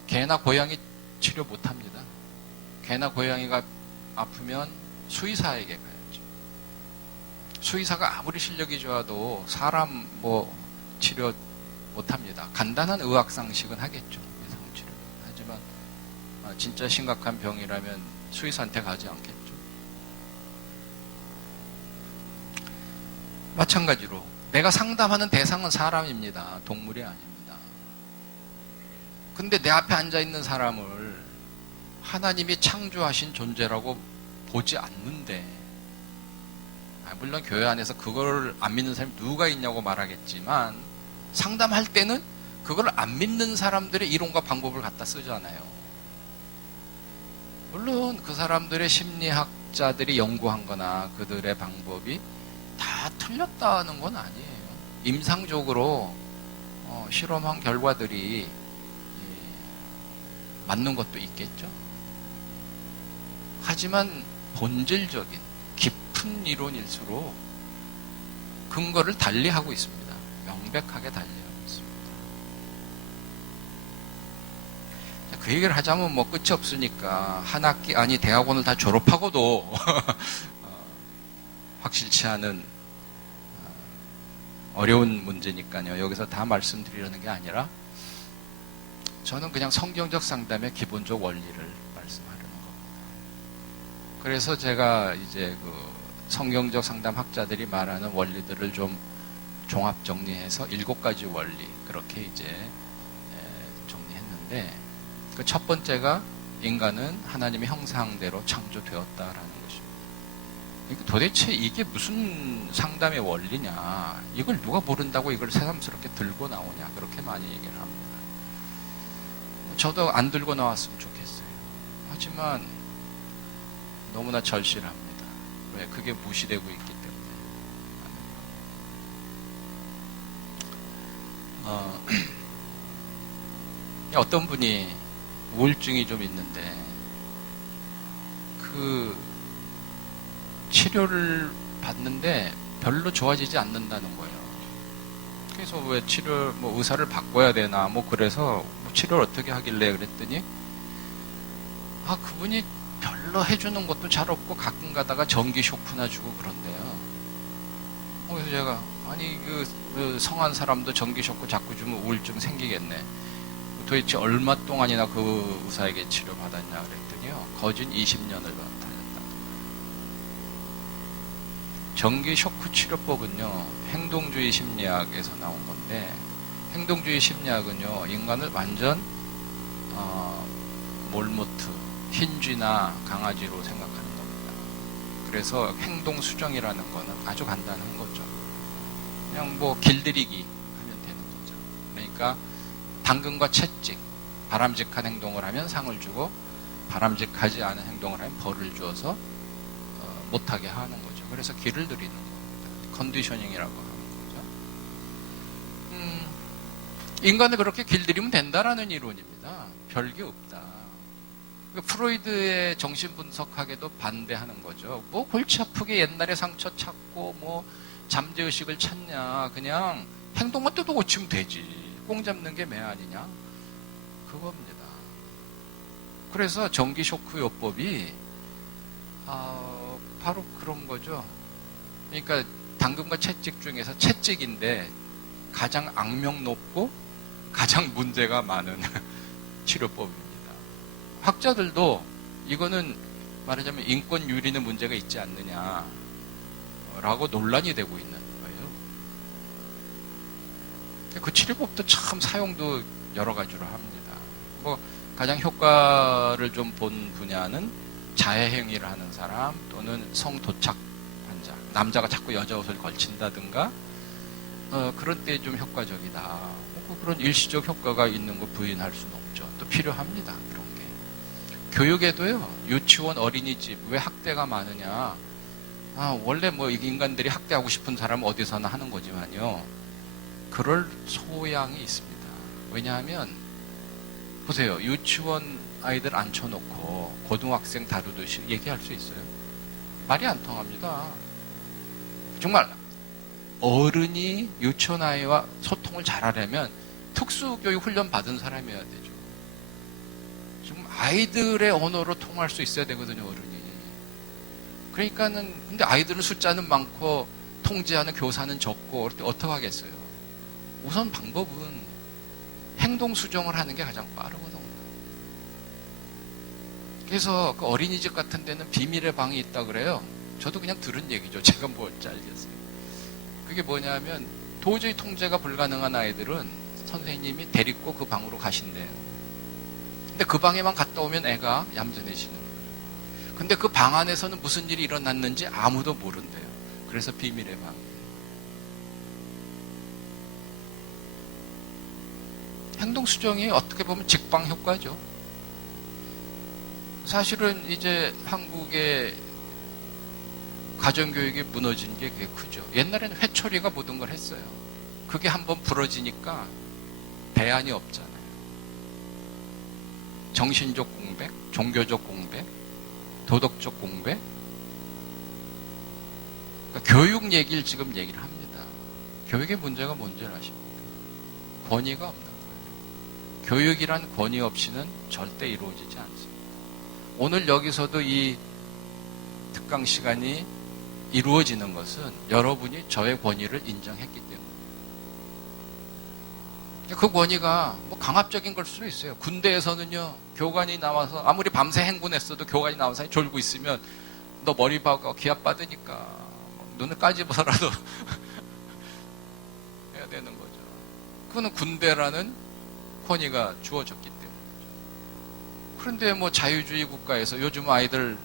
개나 고양이 치료 못합니다. 개나 고양이가 아프면 수의사에게 가야죠. 수의사가 아무리 실력이 좋아도 사람 치료 못합니다. 간단한 의학상식은 하겠죠. 예상치료. 하지만 진짜 심각한 병이라면 수의사한테 가지 않겠죠. 마찬가지로 내가 상담하는 대상은 사람입니다. 동물이 아닙니다. 근데 내 앞에 앉아있는 사람을 하나님이 창조하신 존재라고 보지 않는데, 물론 교회 안에서 그걸 안 믿는 사람이 누가 있냐고 말하겠지만, 상담할 때는 그걸 안 믿는 사람들의 이론과 방법을 갖다 쓰잖아요. 물론 그 사람들의 심리학자들이 연구한 거나 그들의 방법이 다 틀렸다는 건 아니에요. 임상적으로 실험한 결과들이 맞는 것도 있겠죠. 하지만 본질적인 깊은 이론일수록 근거를 달리하고 있습니다. 명백하게 달리하고 있습니다. 그 얘기를 하자면 끝이 없으니까 한 학기, 아니 대학원을 다 졸업하고도 확실치 않은 어려운 문제니까요. 여기서 다 말씀드리려는 게 아니라 저는 그냥 성경적 상담의 기본적 원리를 말씀하려는 겁니다. 그래서 제가 이제 성경적 상담 학자들이 말하는 원리들을 좀 종합 정리해서 7가지 원리, 그렇게 이제 정리했는데, 그 첫 번째가 인간은 하나님의 형상대로 창조되었다라는 것입니다. 도대체 이게 무슨 상담의 원리냐, 이걸 누가 모른다고 이걸 새삼스럽게 들고 나오냐, 그렇게 많이 얘기를 합니다. 저도 안 들고 나왔으면 좋겠어요. 하지만 너무나 절실합니다. 왜? 그게 무시되고 있기 때문에. 어떤 분이 우울증이 좀 있는데 그 치료를 받는데 별로 좋아지지 않는다는 거예요. 그래서 왜 뭐 의사를 바꿔야 되나 뭐 그래서 뭐 치료를 어떻게 하길래 그랬더니 그분이 별로 해주는 것도 잘 없고 가끔 가다가 전기 쇼크나 주고 그런데요. 그래서 제가 아니 그 성한 사람도 전기 쇼크 자꾸 주면 우울증 생기겠네. 도대체 얼마 동안이나 그 의사에게 치료받았냐 그랬더니요. 거진 20년을 달렸다. 전기 쇼크 치료법은요. 행동주의 심리학에서 나온 건데 행동주의 심리학은요. 인간을 완전 몰모트, 흰쥐나 강아지로 생각하는 겁니다. 그래서 행동 수정이라는 거는 아주 간단한 거죠. 그냥 뭐 길들이기 하면 되는 거죠. 그러니까 당근과 채찍, 바람직한 행동을 하면 상을 주고 바람직하지 않은 행동을 하면 벌을 주어서 못하게 하는 거죠. 그래서 길을 들이는 겁니다. 컨디셔닝이라고 하는 거죠. 인간을 그렇게 길들이면 된다라는 이론입니다. 별게 없다. 프로이드의 정신분석학에도 반대하는 거죠. 뭐 골치 아프게 옛날에 상처 찾고 뭐 잠재의식을 찾냐. 그냥 행동만 뜯어 고치면 되지. 꽁 잡는 게 매 아니냐. 그겁니다. 그래서 전기쇼크요법이 바로 그런 거죠. 그러니까 당근과 채찍 중에서 채찍인데 가장 악명 높고 가장 문제가 많은 치료법입니다. 학자들도 이거는 말하자면 인권 유린의 문제가 있지 않느냐라고 논란이 되고 있는 거예요. 그 치료법도 참 사용도 여러 가지로 합니다. 뭐 가장 효과를 좀 본 분야는 자해행위를 하는 사람 또는 성도착 환자, 남자가 자꾸 여자 옷을 걸친다든가 그런 때 좀 효과적이다. 그런 일시적 효과가 있는 거 부인할 수는 없죠. 또 필요합니다. 그런 게. 교육에도요. 유치원, 어린이집 왜 학대가 많으냐. 원래 뭐 인간들이 학대하고 싶은 사람은 어디서나 하는 거지만요. 그럴 소양이 있습니다. 왜냐하면 보세요. 유치원 아이들 앉혀놓고 고등학생 다루듯이 얘기할 수 있어요? 말이 안 통합니다. 정말 어른이 유치원 아이와 소통을 잘하려면 특수교육 훈련 받은 사람이어야 되죠. 지금 아이들의 언어로 통할 수 있어야 되거든요, 어른이. 그러니까는 근데 아이들은 숫자는 많고 통제하는 교사는 적고 그럴 때 어떻게 하겠어요? 우선 방법은 행동 수정을 하는 게 가장 빠르거든요. 그래서 그 어린이집 같은 데는 비밀의 방이 있다 그래요. 저도 그냥 들은 얘기죠. 제가 뭘지 알겠어요. 그게 뭐냐면 도저히 통제가 불가능한 아이들은 선생님이 데리고 그 방으로 가신대요. 근데 그 방에만 갔다 오면 애가 얌전해지는 거예요. 근데 그 방 안에서는 무슨 일이 일어났는지 아무도 모른대요. 그래서 비밀의 방이에요. 행동 수정이 어떻게 보면 직방 효과죠. 사실은 이제 한국의 가정교육이 무너진 게 꽤 크죠. 옛날에는 회초리가 모든 걸 했어요. 그게 한번 부러지니까 대안이 없잖아요. 정신적 공백, 종교적 공백, 도덕적 공백. 그러니까 교육 얘기를 지금 얘기를 합니다. 교육의 문제가 뭔지를 아십니까? 권위가 없는 거예요. 교육이란 권위 없이는 절대 이루어지지 않습니다. 오늘 여기서도 이 특강 시간이 이루어지는 것은 여러분이 저의 권위를 인정했기 때문에. 그 권위가 뭐 강압적인 걸 수도 있어요. 군대에서는요, 교관이 나와서 아무리 밤새 행군했어도 교관이 나와서 졸고 있으면 너 머리 박아 기합 받으니까 눈을 까집어서라도 해야 되는 거죠. 그거는 군대라는 권위가 주어졌기 때문이죠. 그런데 뭐 자유주의 국가에서 요즘 아이들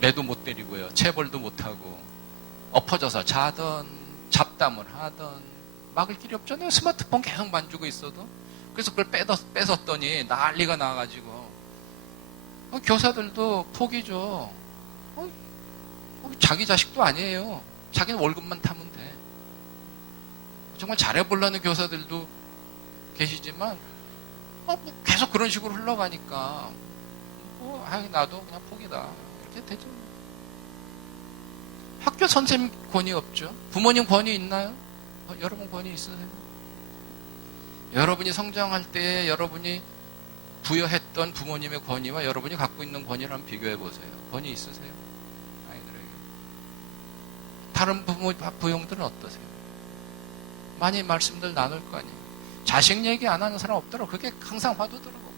매도 못 때리고요. 체벌도 못 하고 엎어져서 자던 잡담을 하던 막을 길이 없잖아요. 스마트폰 계속 만지고 있어도. 그래서 그걸 뺏었더니 난리가 나가지고 교사들도 포기죠. 자기 자식도 아니에요. 자기는 월급만 타면 돼. 정말 잘해보려는 교사들도 계시지만 뭐 계속 그런 식으로 흘러가니까 나도 그냥 포기다 이렇게 되죠. 학교 선생님 권위 없죠. 부모님 권위 있나요? 여러분 권위 있으세요? 여러분이 성장할 때 여러분이 부여했던 부모님의 권위와 여러분이 갖고 있는 권위를 한번 비교해 보세요. 권위 있으세요? 아이들에게. 다른 부용들은 어떠세요? 많이 말씀들 나눌 거 아니에요. 자식 얘기 안 하는 사람 없더라고. 그게 항상 화두더라고.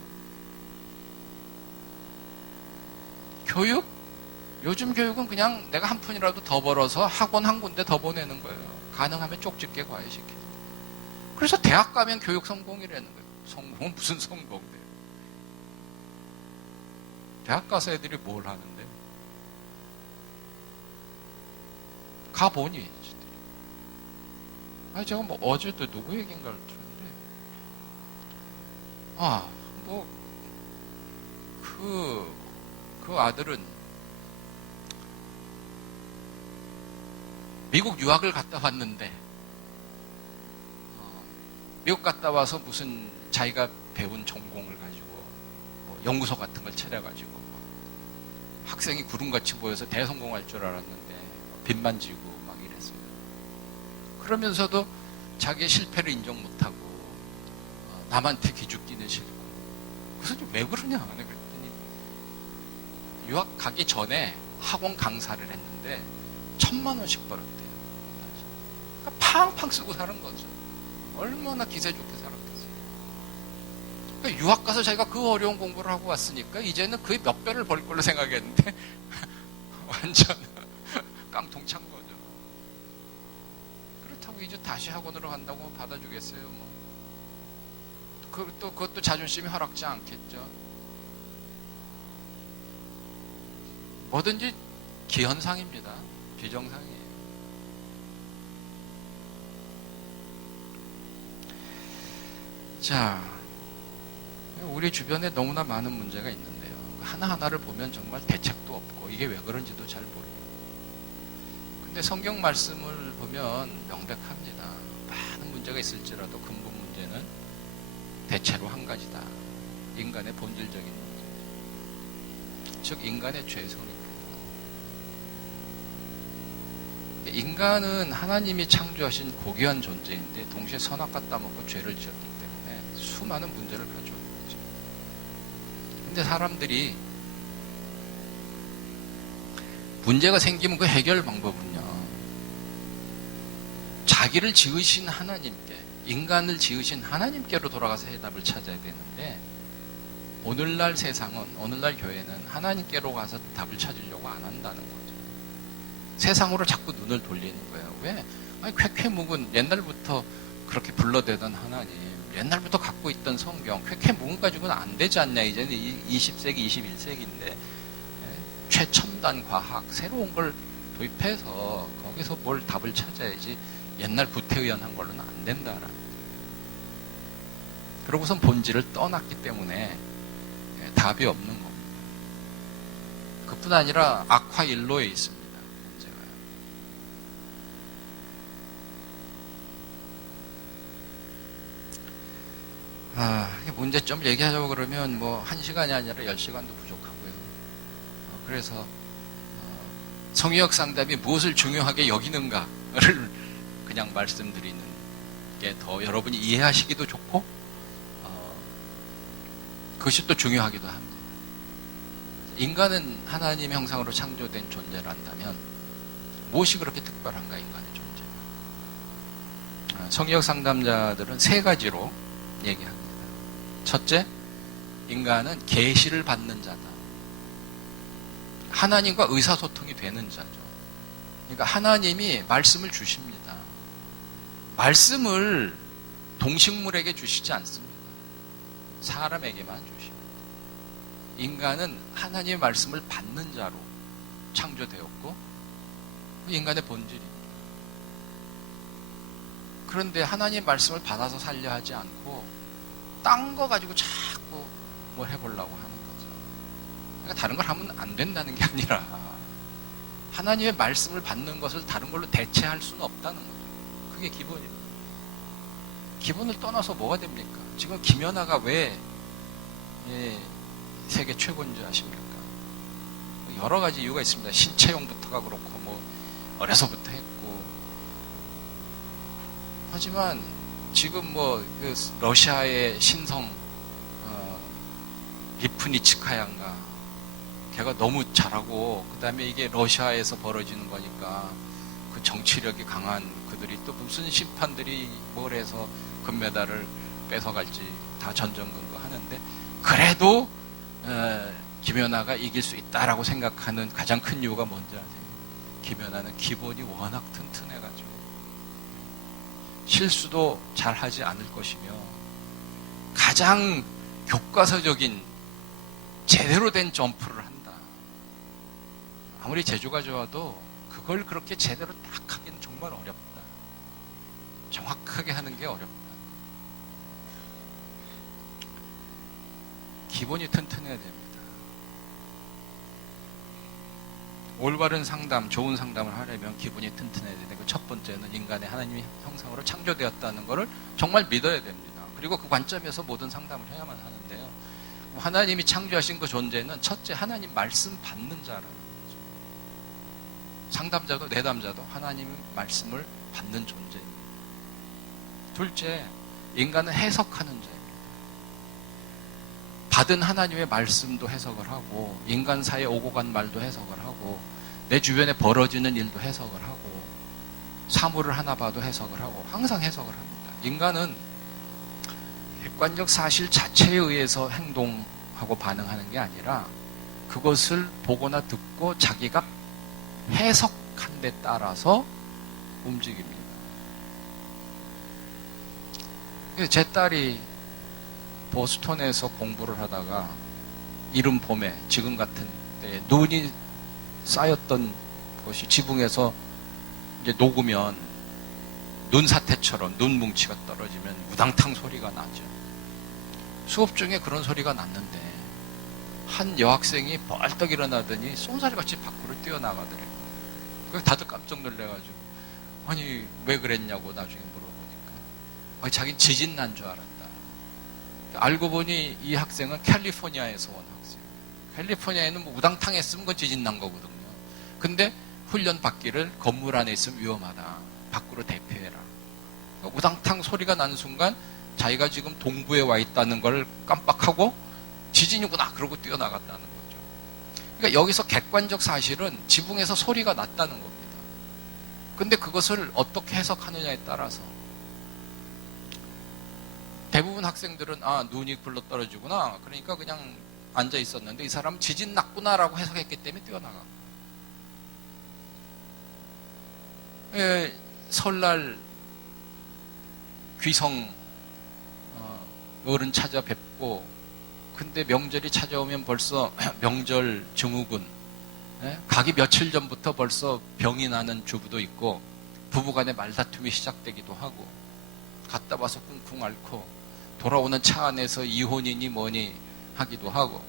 교육? 요즘 교육은 그냥 내가 한 푼이라도 더 벌어서 학원 한 군데 더 보내는 거예요. 가능하면 쪽집게 과외시키는. 그래서 대학 가면 교육 성공이라는 거예요. 성공은 무슨 성공이에요? 대학 가서 애들이 뭘 하는데? 가보니. 제가 뭐 어제도 누구 얘기인가를 들었는데, 그 아들은 미국 유학을 갔다 왔는데, 미국 갔다 와서 무슨 자기가 배운 전공을 가지고 뭐 연구소 같은 걸 차려가지고 학생이 구름같이 보여서 대성공할 줄 알았는데 빚만 지고 막 이랬어요. 그러면서도 자기의 실패를 인정 못하고 남한테 기죽기는 싫고. 그래서 왜 그러냐 그랬더니 유학 가기 전에 학원 강사를 했는데 1,000만 원씩 벌었대요. 그러니까 팡팡 쓰고 사는 거죠. 얼마나 기세 좋게 살았겠어요. 그러니까 유학 가서 자기가 그 어려운 공부를 하고 왔으니까 이제는 그의 몇 배를 벌 걸로 생각했는데 완전 깡통 찬 거죠. 그렇다고 이제 다시 학원으로 간다고 받아주겠어요? 뭐. 그것도 자존심이 허락지 않겠죠. 뭐든지 기현상입니다. 비정상이에요. 자, 우리 주변에 너무나 많은 문제가 있는데요. 하나하나를 보면 정말 대책도 없고 이게 왜 그런지도 잘 모르겠고. 근데 성경 말씀을 보면 명백합니다. 많은 문제가 있을지라도 근본 문제는 대체로 한 가지다. 인간의 본질적인 문제. 즉 인간의 죄성입니다. 인간은 하나님이 창조하신 고귀한 존재인데 동시에 선악과 따먹고 죄를 지었기 때문에 수많은 문제를 가지고 있는 거죠. 근데 사람들이 문제가 생기면 그 해결 방법은요, 자기를 지으신 하나님께, 인간을 지으신 하나님께로 돌아가서 해답을 찾아야 되는데, 오늘날 세상은, 오늘날 교회는 하나님께로 가서 답을 찾으려고 안 한다는 거죠. 세상으로 자꾸 눈을 돌리는 거예요. 왜? 쾌쾌묵은 옛날부터 그렇게 불러대던 하나님, 옛날부터 갖고 있던 성경, 쾌쾌묵은 가지고는 안 되지 않냐. 이제는 20세기, 21세기인데 최첨단 과학, 새로운 걸 도입해서 거기서 뭘 답을 찾아야지 옛날 구태의연한 걸로는 안 된다라는. 그러고선 본질을 떠났기 때문에 답이 없는 겁니다. 그뿐 아니라 악화일로에 있습니다. 문제점 얘기하자고 그러면 뭐 1시간이 아니라 10시간도 부족하고요. 그래서 성의학 상담이 무엇을 중요하게 여기는가를 그냥 말씀드리는 게 더 여러분이 이해하시기도 좋고 그것이 또 중요하기도 합니다. 인간은 하나님의 형상으로 창조된 존재란다면 무엇이 그렇게 특별한가, 인간의 존재가. 성의학 상담자들은 3가지로 얘기합니다. 첫째, 인간은 계시를 받는 자다. 하나님과 의사소통이 되는 자죠. 그러니까 하나님이 말씀을 주십니다. 말씀을 동식물에게 주시지 않습니다. 사람에게만 주십니다. 인간은 하나님의 말씀을 받는 자로 창조되었고 인간의 본질입니다. 그런데 하나님의 말씀을 받아서 살려 하지 않고 딴 거 가지고 자꾸 뭘 해보려고 하는 거죠. 그러니까 다른 걸 하면 안 된다는 게 아니라 하나님의 말씀을 받는 것을 다른 걸로 대체할 수는 없다는 거죠. 그게 기본이에요. 기본을 떠나서 뭐가 됩니까? 지금 김연아가 왜 세계 최고인 줄 아십니까? 여러 가지 이유가 있습니다. 신체형부터가 그렇고 뭐 어려서부터 했고, 하지만 지금 뭐 그 러시아의 신성 리프니츠카야인가, 걔가 너무 잘하고, 그 다음에 이게 러시아에서 벌어지는 거니까 그 정치력이 강한 그들이 또 무슨 심판들이 뭘 해서 금메달을 뺏어갈지 다 전전긍긍 하는데, 그래도 김연아가 이길 수 있다라고 생각하는 가장 큰 이유가 뭔지 아세요? 김연아는 기본이 워낙 튼튼해가지고 실수도 잘 하지 않을 것이며, 가장 교과서적인 제대로 된 점프를 한다. 아무리 제주가 좋아도 그걸 그렇게 제대로 딱 하기는 정말 어렵다. 정확하게 하는 게 어렵다. 기본이 튼튼해야 됩니다. 올바른 상담, 좋은 상담을 하려면 기본이 튼튼해야 되고, 첫 번째는 인간의 하나님의 형상으로 창조되었다는 것을 정말 믿어야 됩니다. 그리고 그 관점에서 모든 상담을 해야만 하는데요. 하나님이 창조하신 그 존재는 첫째, 하나님 말씀 받는 자라는 거죠. 상담자도 내담자도 하나님 말씀을 받는 존재입니다. 둘째, 인간은 해석하는 자입니다. 받은 하나님의 말씀도 해석을 하고, 인간 사이에 오고 간 말도 해석을 하고, 내 주변에 벌어지는 일도 해석을 하고, 사물을 하나 봐도 해석을 하고, 항상 해석을 합니다. 인간은 객관적 사실 자체에 의해서 행동하고 반응하는 게 아니라 그것을 보거나 듣고 자기가 해석한 데 따라서 움직입니다. 제 딸이 보스턴에서 공부를 하다가 이른 봄에, 지금 같은 때에 눈이 쌓였던 곳이 지붕에서 이제 녹으면 눈사태처럼 눈 뭉치가 떨어지면 우당탕 소리가 나죠. 수업 중에 그런 소리가 났는데 한 여학생이 벌떡 일어나더니 쏜살같이 밖으로 뛰어나가더래요. 그래서 다들 깜짝 놀래가지고, 아니 왜 그랬냐고 나중에 물어보니까, 자기는 지진 난 줄 알았다. 알고 보니 이 학생은 캘리포니아에서 온 학생. 캘리포니아에는 뭐 우당탕 했으면 그건 지진 난 거거든요. 근데 훈련 받기를 건물 안에 있으면 위험하다, 밖으로 대피해라. 그러니까 우당탕 소리가 나는 순간 자기가 지금 동부에 와 있다는 걸 깜빡하고 지진이구나 그러고 뛰어나갔다는 거죠. 그러니까 여기서 객관적 사실은 지붕에서 소리가 났다는 겁니다. 근데 그것을 어떻게 해석하느냐에 따라서, 대부분 학생들은 눈이 굴러 떨어지구나, 그러니까 그냥 앉아 있었는데 이 사람은 지진 났구나라고 해석했기 때문에 뛰어나가. 설날 귀성 어른 찾아뵙고, 근데 명절이 찾아오면 벌써 명절 증후군, 가기 며칠 전부터 벌써 병이 나는 주부도 있고, 부부간에 말다툼이 시작되기도 하고, 갔다 와서 쿵쿵 앓고, 돌아오는 차 안에서 이혼이니 뭐니 하기도 하고,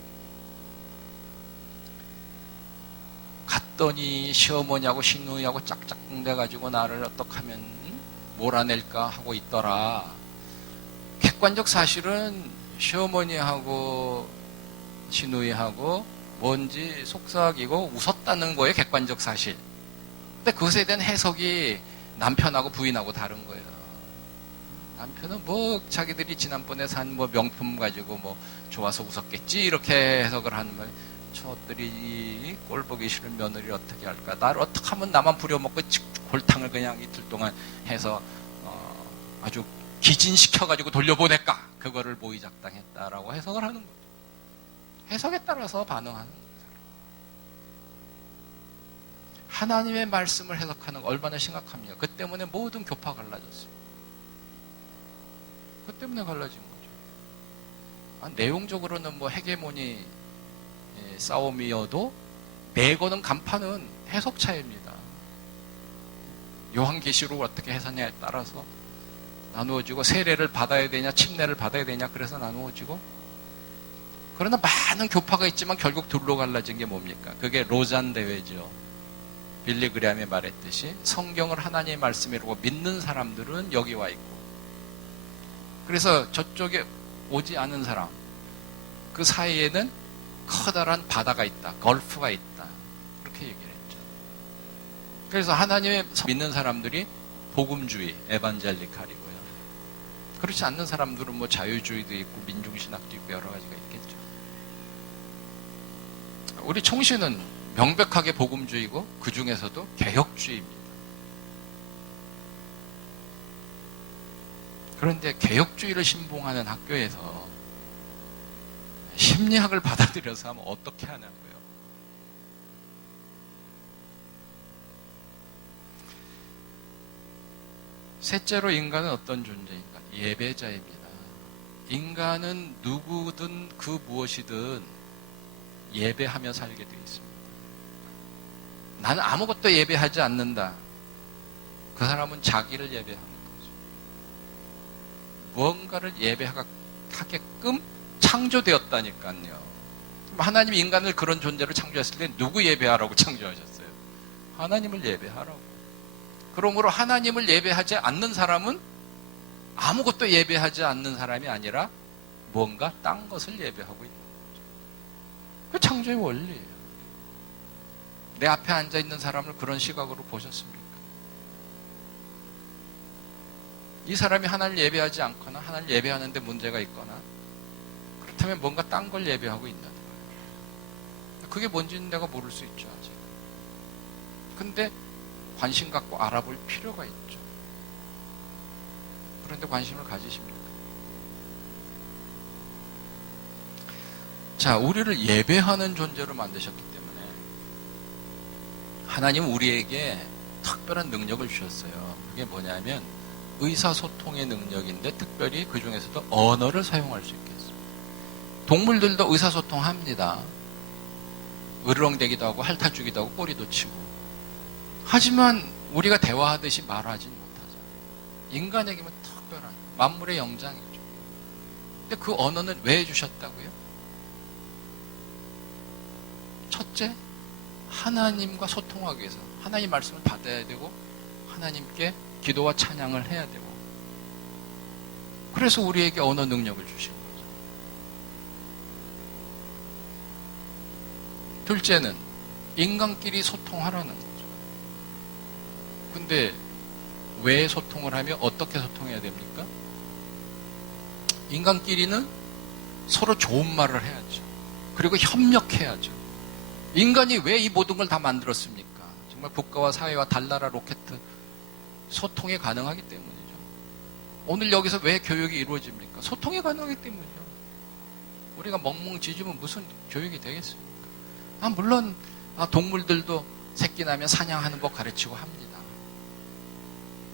갔더니 시어머니하고 시누이하고 짝짝꿍 돼가지고 나를 어떻게 하면 몰아낼까 하고 있더라. 객관적 사실은 시어머니하고 시누이하고 뭔지 속삭이고 웃었다는 거예요, 객관적 사실. 근데 그것에 대한 해석이 남편하고 부인하고 다른 거예요. 남편은 뭐 자기들이 지난번에 산 뭐 명품 가지고 뭐 좋아서 웃었겠지 이렇게 해석을 하는 거예요. 저들이 꼴 보기 싫은 며느리를 어떻게 할까, 나를 어떻게 하면 나만 부려먹고 골탕을 그냥 이틀 동안 해서 아주 기진시켜가지고 돌려보낼까, 그거를 모의작당했다라고 해석을 하는 거죠. 해석에 따라서 반응하는 거죠. 하나님의 말씀을 해석하는 거 얼마나 심각합니까? 그 때문에 모든 교파가 갈라졌어요. 그 때문에 갈라진 거죠. 내용적으로는 뭐 헤게모니 싸움이어도 내거는 간판은 해석 차이입니다. 요한계시록 어떻게 해석냐에 따라서 나누어지고, 세례를 받아야 되냐 침례를 받아야 되냐 그래서 나누어지고, 그러나 많은 교파가 있지만 결국 둘로 갈라진 게 뭡니까? 그게 로잔 대회죠. 빌리 그레함이 말했듯이 성경을 하나님의 말씀이라고 믿는 사람들은 여기 와 있고, 그래서 저쪽에 오지 않은 사람, 그 사이에는 커다란 바다가 있다, 걸프가 있다, 그렇게 얘기를 했죠. 그래서 하나님의 믿는 사람들이 복음주의, 에반젤리칼이고요. 그렇지 않는 사람들은 뭐 자유주의도 있고 민중신학도 있고 여러 가지가 있겠죠. 우리 총신은 명백하게 복음주의고 그 중에서도 개혁주의입니다. 그런데 개혁주의를 신봉하는 학교에서 심리학을 받아들여서 하면 어떻게 하냐고요. 셋째로 인간은 어떤 존재인가? 예배자입니다. 인간은 누구든 그 무엇이든 예배하며 살게 되어 있습니다. 나는 아무것도 예배하지 않는다. 그 사람은 자기를 예배하는 거죠. 무언가를 예배하게끔 창조되었다니까요. 하나님이 인간을 그런 존재로 창조했을 때 누구 예배하라고 창조하셨어요? 하나님을 예배하라고. 그러므로 하나님을 예배하지 않는 사람은 아무것도 예배하지 않는 사람이 아니라 뭔가 딴 것을 예배하고 있는 거죠. 그 창조의 원리예요. 내 앞에 앉아있는 사람을 그런 시각으로 보셨습니까? 이 사람이 하나님을 예배하지 않거나 하나님을 예배하는데 문제가 있거나 그렇다면 뭔가 딴 걸 예배하고 있는 거예요. 그게 뭔지는 내가 모를 수 있죠, 아직. 근데 관심 갖고 알아볼 필요가 있죠. 그런데 관심을 가지십니까? 자, 우리를 예배하는 존재로 만드셨기 때문에 하나님은 우리에게 특별한 능력을 주셨어요. 그게 뭐냐면 의사소통의 능력인데 특별히 그 중에서도 언어를 사용할 수 있게 했습니다. 동물들도 의사소통합니다. 으르렁대기도 하고 핥아주기도 하고 꼬리도 치고. 하지만 우리가 대화하듯이 말하지 못하죠. 인간에게만 특별한 만물의 영장이죠. 근데 그 언어는 왜 주셨다고요? 첫째, 하나님과 소통하기 위해서 하나님 말씀을 받아야 되고 하나님께 기도와 찬양을 해야 되고, 그래서 우리에게 언어 능력을 주신 거죠. 둘째는 인간끼리 소통하라는 거죠. 근데 왜 소통을 하며 어떻게 소통해야 됩니까? 인간끼리는 서로 좋은 말을 해야죠. 그리고 협력해야죠. 인간이 왜 이 모든 걸 다 만들었습니까? 정말 국가와 사회와 달나라 로켓 소통이 가능하기 때문이죠. 오늘 여기서 왜 교육이 이루어집니까? 소통이 가능하기 때문이죠. 우리가 멍멍 짖으면 무슨 교육이 되겠습니까? 물론 동물들도 새끼 나면 사냥하는 법 가르치고 합니다.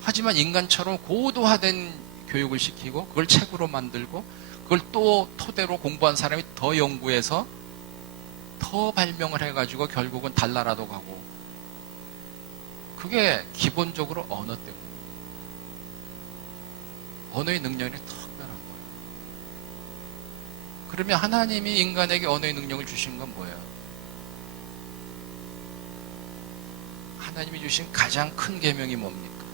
하지만 인간처럼 고도화된 교육을 시키고 그걸 책으로 만들고 그걸 또 토대로 공부한 사람이 더 연구해서 더 발명을 해가지고 결국은 달나라도 가고, 그게 기본적으로 언어 때문입니다. 언어의 능력이 특별한 거예요. 그러면 하나님이 인간에게 언어의 능력을 주신 건 뭐예요? 하나님이 주신 가장 큰 계명이 뭡니까?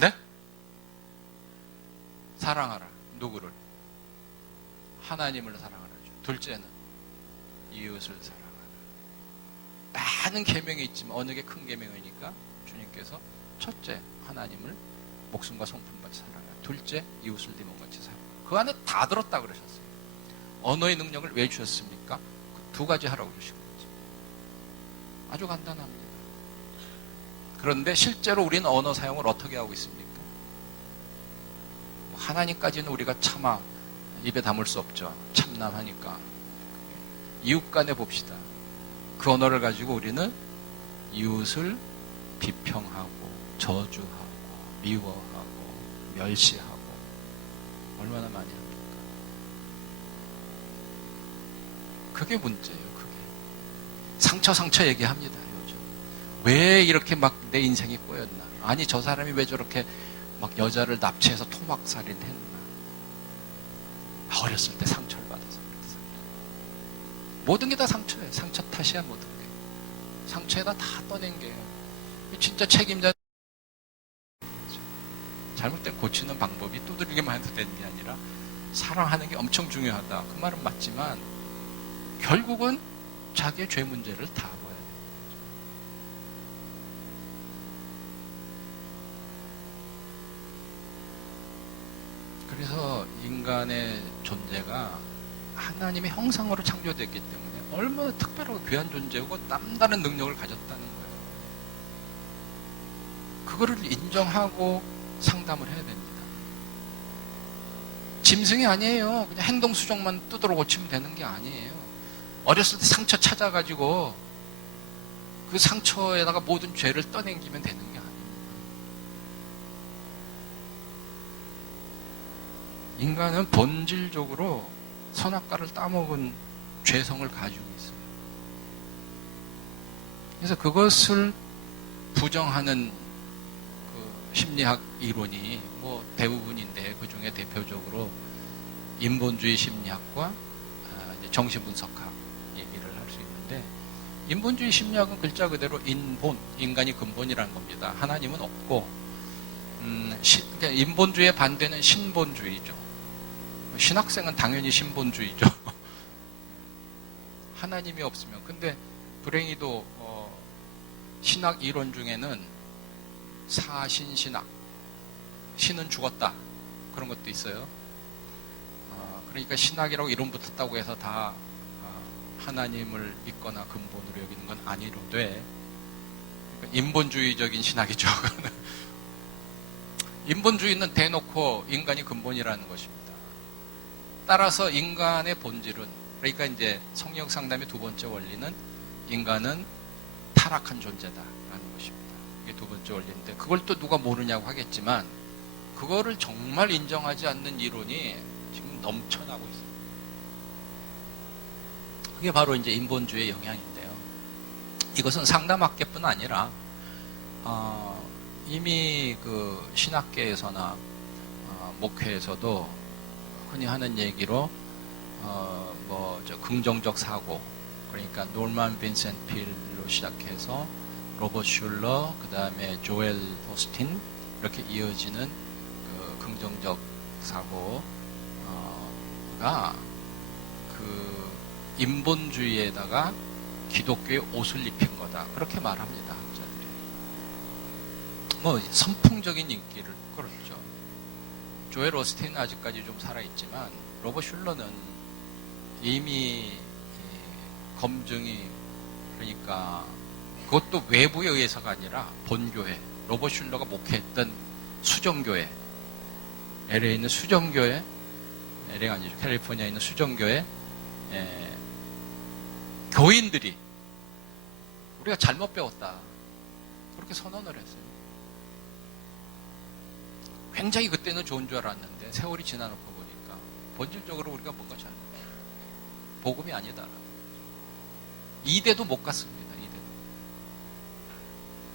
네? 사랑하라. 누구를? 하나님을 사랑하라. 둘째는 이웃을 사랑하라. 많은 계명이 있지만 어느 게 큰 계명이니까 주님께서 첫째 하나님을 목숨과 성품같이 사랑하라. 둘째 이웃을 네 몸같이 사랑하라. 그 안에 다 들었다 그러셨어요. 언어의 능력을 왜 주셨습니까? 두 가지 하라고 주신 거죠. 아주 간단합니다. 그런데 실제로 우리는 언어 사용을 어떻게 하고 있습니까? 하나님까지는 우리가 차마 입에 담을 수 없죠. 참남하니까. 이웃 간에 봅시다. 그 언어를 가지고 우리는 이웃을 비평하고 저주하고 미워하고 멸시하고 얼마나 많이 합니까? 그게 문제예요. 그게 상처 얘기합니다. 요즘 왜 이렇게 막 내 인생이 꼬였나? 아니 저 사람이 왜 저렇게 막 여자를 납치해서 토막살인했나. 어렸을 때 상처를 받아서 그랬어요. 모든 게 다 상처예요. 상처 탓이야 모든 게. 상처에다 다 떠낸게요. 진짜 책임자. 잘못된 고치는 방법이 두드리기만 해도 되는 게 아니라 사랑하는 게 엄청 중요하다. 그 말은 맞지만 결국은 자기의 죄 문제를 다 봐야 돼요. 그래서 인간의 존재가 하나님의 형상으로 창조됐기 때문에 얼마나 특별하고 귀한 존재고 남다른 능력을 가졌다는 거예요. 그거를 인정하고 상담을 해야 됩니다. 짐승이 아니에요. 그냥 행동 수정만 두드러 고치면 되는 게 아니에요. 어렸을 때 상처 찾아가지고 그 상처에다가 모든 죄를 떠넘기면 되는 게 아닙니다. 인간은 본질적으로 선악과를 따먹은 죄성을 가지고 있어요. 그래서 그것을 부정하는 그 심리학 이론이 뭐 대부분인데 그 중에 대표적으로 인본주의 심리학과 정신분석학 얘기를 할 수 있는데, 인본주의 심리학은 글자 그대로 인본, 인간이 근본이라는 겁니다. 하나님은 없고, 그러니까 인본주의의 반대는 신본주의죠. 신학생은 당연히 신본주의죠. 하나님이 없으면. 근데 불행히도 신학 이론 중에는 사신신학, 신은 죽었다, 그런 것도 있어요. 그러니까 신학이라고 이름 붙었다고 해서 다 하나님을 믿거나 근본으로 여기는 건 아니로되, 그러니까 인본주의적인 신학이죠. 인본주의는 대놓고 인간이 근본이라는 것입니다. 따라서 인간의 본질은, 그러니까 이제 성령 상담의 두 번째 원리는 인간은 타락한 존재다라는 것입니다. 이게 두 번째 원리인데, 그걸 또 누가 모르냐고 하겠지만 그거를 정말 인정하지 않는 이론이 지금 넘쳐나고 있습니다. 그게 바로 이제 인본주의의 영향인데요. 이것은 상담학계뿐 아니라 이미 그 신학계에서나 목회에서도 흔히 하는 얘기로 긍정적 사고, 그러니까 놀만 빈센트 필로 시작해서 로버트 슐러, 그 다음에 조엘 오스틴, 이렇게 이어지는 그 긍정적 사고가 그 인본주의에다가 기독교의 옷을 입힌 거다, 그렇게 말합니다, 학자들이. 뭐 선풍적인 인기를 끌었죠. 조엘 오스틴은 아직까지 좀 살아있지만 로버트 슐러는 이미 검증이, 그러니까 그것도 외부에 의해서가 아니라 본교회, 로버트 슐러가 목회했던 수정교회, LA에 있는 수정교회, LA가 아니죠, 캘리포니아에 있는 수정교회 교인들이 우리가 잘못 배웠다, 그렇게 선언을 했어요. 굉장히 그때는 좋은 줄 알았는데 세월이 지나놓고 보니까 본질적으로 우리가 뭔가 잘못, 복음이 아니다. 이대도 못 갔습니다. 이대도.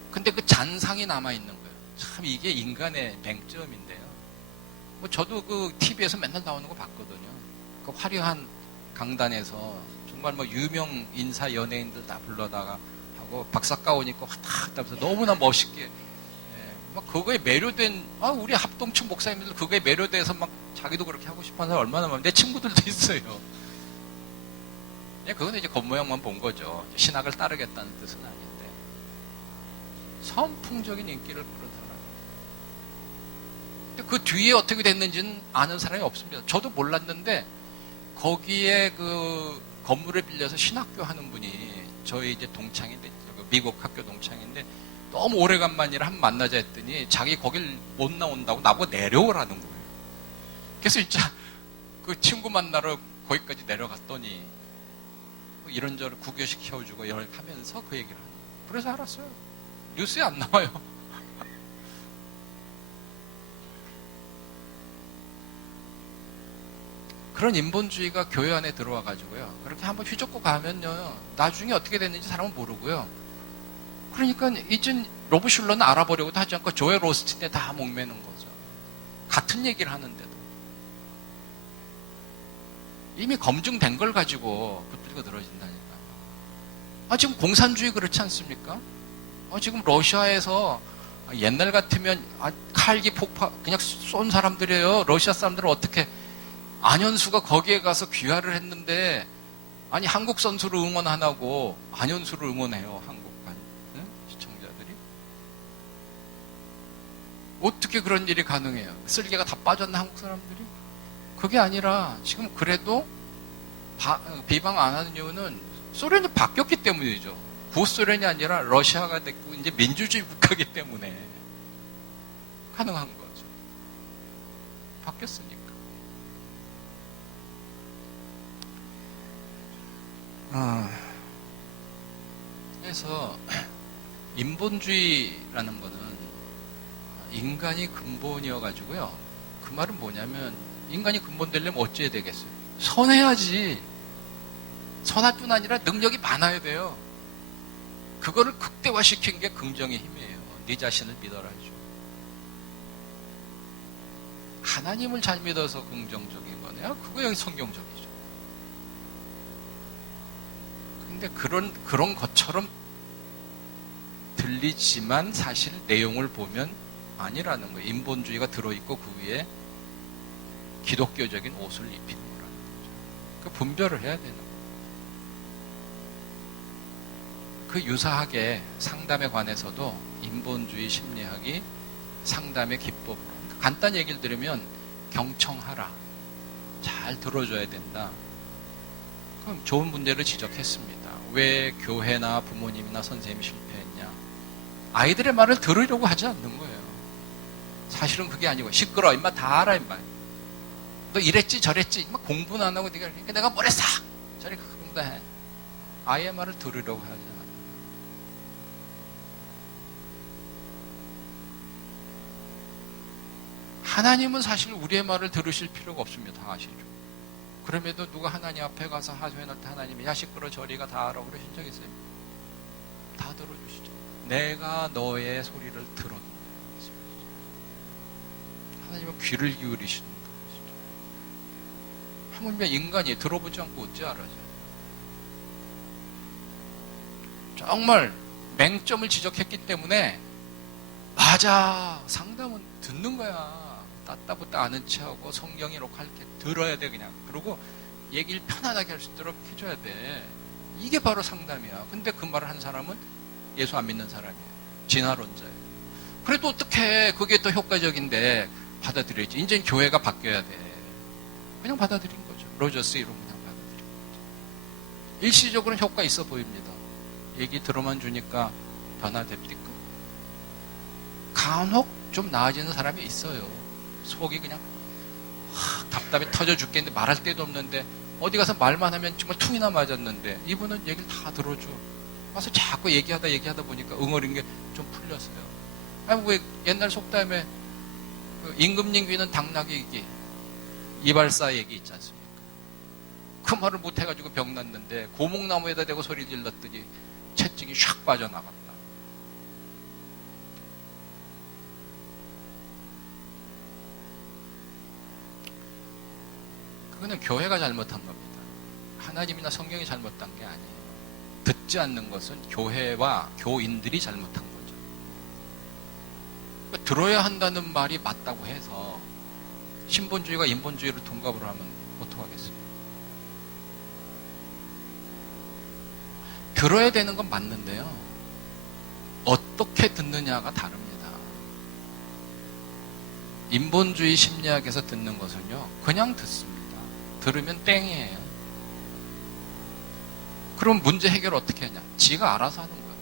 근데 그 잔상이 남아있는 거예요. 참 이게 인간의 맹점인데요. 뭐 저도 그 TV에서 맨날 나오는 거 봤거든요. 그 화려한 강단에서 정말 뭐 유명 인사 연예인들 다 불러다가 하고 박사과 오니까 화탁 하면서 너무나 멋있게, 막 그거에 매료된, 우리 합동층 목사님들 그거에 매료돼서 막 자기도 그렇게 하고 싶어 하는 사람 얼마나 많은데, 내 친구들도 있어요. 그건 이제 겉모양만 본 거죠. 신학을 따르겠다는 뜻은 아닌데, 선풍적인 인기를 끌은 사람입니다. 그 뒤에 어떻게 됐는지는 아는 사람이 없습니다. 저도 몰랐는데 거기에 그 건물을 빌려서 신학교 하는 분이 저희 이제 동창인데, 미국 학교 동창인데, 너무 오래간만이라 한 만나자 했더니 자기 거길 못 나온다고 나보고 내려오라는 거예요. 그래서 진짜 그 친구 만나러 거기까지 내려갔더니 이런저런 구교시켜주고 하면서 그 얘기를 하는 거예요. 그래서 알았어요. 뉴스에 안 나와요. 그런 인본주의가 교회 안에 들어와 가지고요, 그렇게 한번 휘젓고 가면요, 나중에 어떻게 됐는지 사람은 모르고요. 그러니까 이젠 로브 슐러는 알아보려고도 하지 않고 조엘 오스틴에 다 목매는 거죠. 같은 얘기를 하는데도. 이미 검증된 걸 가지고 붙들고 늘어진다니까요. 지금 공산주의 그렇지 않습니까? 지금 러시아에서 옛날 같으면 칼기 폭파 그냥 쏜 사람들이에요. 러시아 사람들은 어떻게 안현수가 거기에 가서 귀화를 했는데 아니 한국 선수를 응원 안 하고 안현수를 응원해요. 한국판 시청자들이. 어떻게 그런 일이 가능해요? 쓸개가 다 빠졌나 한국 사람들이? 그게 아니라 지금 그래도 비방 안 하는 이유는 소련이 바뀌었기 때문이죠. 구소련이 아니라 러시아가 됐고 이제 민주주의 국가이기 때문에 가능한 거죠. 바뀌었으니까. 그래서 인본주의라는 거는 인간이 근본이어 가지고요. 그 말은 뭐냐면 인간이 근본 되려면 어찌해야 되겠어요? 선해야지. 선할 뿐 아니라 능력이 많아야 돼요. 그거를 극대화시킨 게 긍정의 힘이에요. 네 자신을 믿어라죠. 하나님을 잘 믿어서 긍정적인 거네요. 그거 여기 성경적이죠. 근데 그런 것처럼 들리지만 사실 내용을 보면 아니라는 거예요. 인본주의가 들어있고 그 위에 기독교적인 옷을 입히는 거라는 거죠. 그 분별을 해야 되는 거예요. 그 유사하게 상담에 관해서도 인본주의 심리학이 상담의 기법으로 간단히 얘기를 들으면 경청하라. 잘 들어줘야 된다. 그럼 좋은 문제를 지적했습니다. 왜 교회나 부모님이나 선생님이 실패했냐? 아이들의 말을 들으려고 하지 않는 거예요. 사실은 그게 아니고 시끄러워. 임마 다 알아 임마. 너 이랬지 저랬지. 임마 공부는 안 하고 그러니까 내가 뭘 했어. 저리 공부해. 아이의 말을 들으려고 하지 않아요. 하나님은 사실 우리의 말을 들으실 필요가 없습니다. 다 아시죠? 그럼에도 누가 하나님 앞에 가서 하소연할 때 하나님이 야 시끄러 저리가 다 알아 그러신 적 있어요? 다 들어주시죠. 내가 너의 소리를 들었는데 하나님은 귀를 기울이시는 것이죠. 하물며 인간이 들어보지 않고 어찌 알아요? 정말 맹점을 지적했기 때문에 맞아 상담은 듣는 거야. 따따붙다 아는 체하고 성경이 이렇게 들어야 돼 그냥. 그리고 얘기를 편안하게 할 수 있도록 해줘야 돼. 이게 바로 상담이야. 근데 그 말을 한 사람은 예수 안 믿는 사람이에요. 진화론자예요. 그래도 어떻게 그게 더 효과적인데 받아들여야지. 이제 교회가 바뀌어야 돼. 그냥 받아들인 거죠. 로저스 이론 그냥 받아들인 거죠. 일시적으로는 효과 있어 보입니다. 얘기 들어만 주니까 변화됩니까? 간혹 좀 나아지는 사람이 있어요. 속이 그냥 답답해 터져 죽겠는데 말할 데도 없는데 어디 가서 말만 하면 정말 퉁이나 맞았는데 이분은 얘기를 다 들어줘. 와서 자꾸 얘기하다 보니까 응어린 게 좀 풀렸어요. 아니 왜 옛날 속담에 그 임금님 귀는 당나귀 귀 이발사 얘기 있지 않습니까? 그 말을 못해가지고 병 났는데 고목나무에다 대고 소리 질렀더니 채찍이 샥 빠져나갔다. 그거는 교회가 잘못한 겁니다. 하나님이나 성경이 잘못한 게 아니에요. 듣지 않는 것은 교회와 교인들이 잘못한 거죠. 들어야 한다는 말이 맞다고 해서 신본주의가 인본주의를 통합을 하면 어떡하겠어요? 들어야 되는 건 맞는데요. 어떻게 듣느냐가 다릅니다. 인본주의 심리학에서 듣는 것은요, 그냥 듣습니다. 들으면 땡이에요. 그럼 문제 해결 어떻게 하냐? 지가 알아서 하는 거예요.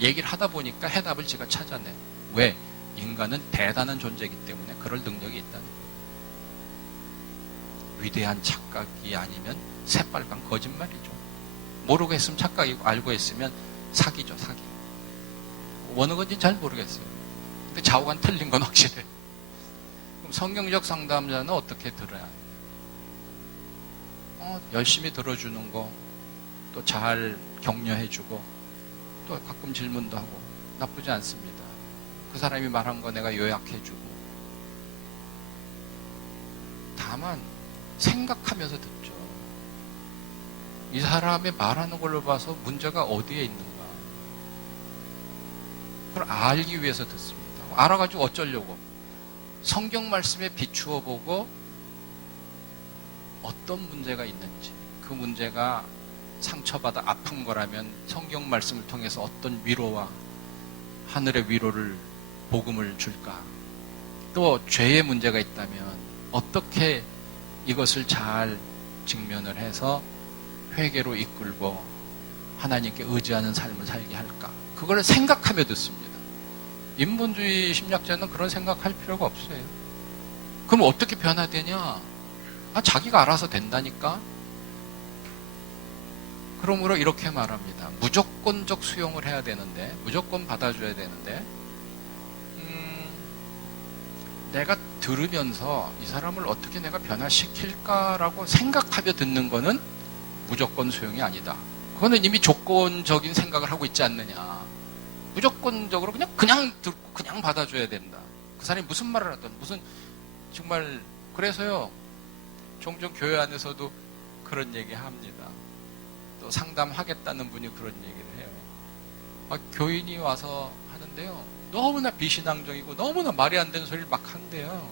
얘기를 하다 보니까 해답을 지가 찾아내. 왜? 인간은 대단한 존재이기 때문에 그럴 능력이 있다는 거예요. 위대한 착각이 아니면 새빨간 거짓말이죠. 모르고 했으면 착각이고 알고 했으면 사기죠, 사기. 어느 건지 잘 모르겠어요. 근데 좌우간 틀린 건 확실해. 그럼 성경적 상담자는 어떻게 들어야 해요? 열심히 들어주는 거, 또 잘 격려해주고, 또 가끔 질문도 하고, 나쁘지 않습니다. 그 사람이 말한 거 내가 요약해주고. 다만 생각하면서 듣죠. 이 사람의 말하는 걸로 봐서 문제가 어디에 있는가, 그걸 알기 위해서 듣습니다. 알아가지고 어쩌려고? 성경 말씀에 비추어 보고 어떤 문제가 있는지, 그 문제가 상처받아 아픈 거라면 성경 말씀을 통해서 어떤 위로와 하늘의 위로를, 복음을 줄까? 또 죄의 문제가 있다면 어떻게 이것을 잘 직면을 해서 회개로 이끌고 하나님께 의지하는 삶을 살게 할까? 그걸 생각하며 듣습니다. 인본주의 심리학자는 그런 생각할 필요가 없어요. 그럼 어떻게 변화되냐? 자기가 알아서 된다니까? 그러므로 이렇게 말합니다. 무조건적 수용을 해야 되는데, 무조건 받아줘야 되는데, 내가 들으면서 이 사람을 어떻게 내가 변화시킬까라고 생각하며 듣는 거는 무조건 수용이 아니다. 그거는 이미 조건적인 생각을 하고 있지 않느냐. 무조건적으로 그냥 듣고 그냥 받아줘야 된다. 그 사람이 무슨 말을 하든, 무슨, 정말, 그래서요, 종종 교회 안에서도 그런 얘기 합니다. 또 상담하겠다는 분이 그런 얘기를 해요. 교인이 와서 하는데요, 너무나 비신앙적이고 너무나 말이 안 되는 소리를 막 한대요.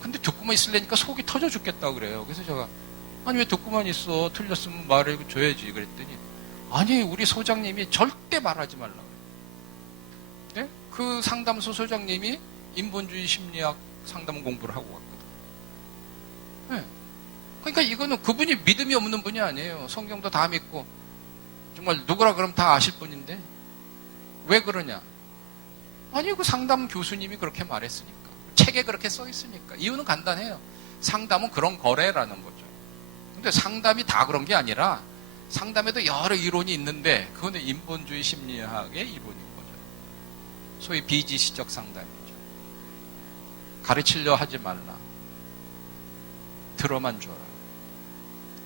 근데 듣고만 있으려니까 속이 터져 죽겠다고 그래요. 그래서 제가, 아니 왜 듣고만 있어? 틀렸으면 말해줘야지. 그랬더니, 아니 우리 소장님이 절대 말하지 말라고 그래요. 네? 그 상담소 소장님이 인본주의 심리학 상담 공부를 하고 갔거든. 네. 그러니까 이거는 그분이 믿음이 없는 분이 아니에요. 성경도 다 믿고 정말 누구라 그러면 다 아실 분인데 왜 그러냐? 아니 그 상담 교수님이 그렇게 말했으니까, 책에 그렇게 써 있으니까. 이유는 간단해요. 상담은 그런 거래라는 거죠. 근데 상담이 다 그런 게 아니라 상담에도 여러 이론이 있는데 그거는 인본주의 심리학의 이론인 거죠. 소위 비지시적 상담이죠. 가르치려 하지 말라. 들어만 줘라.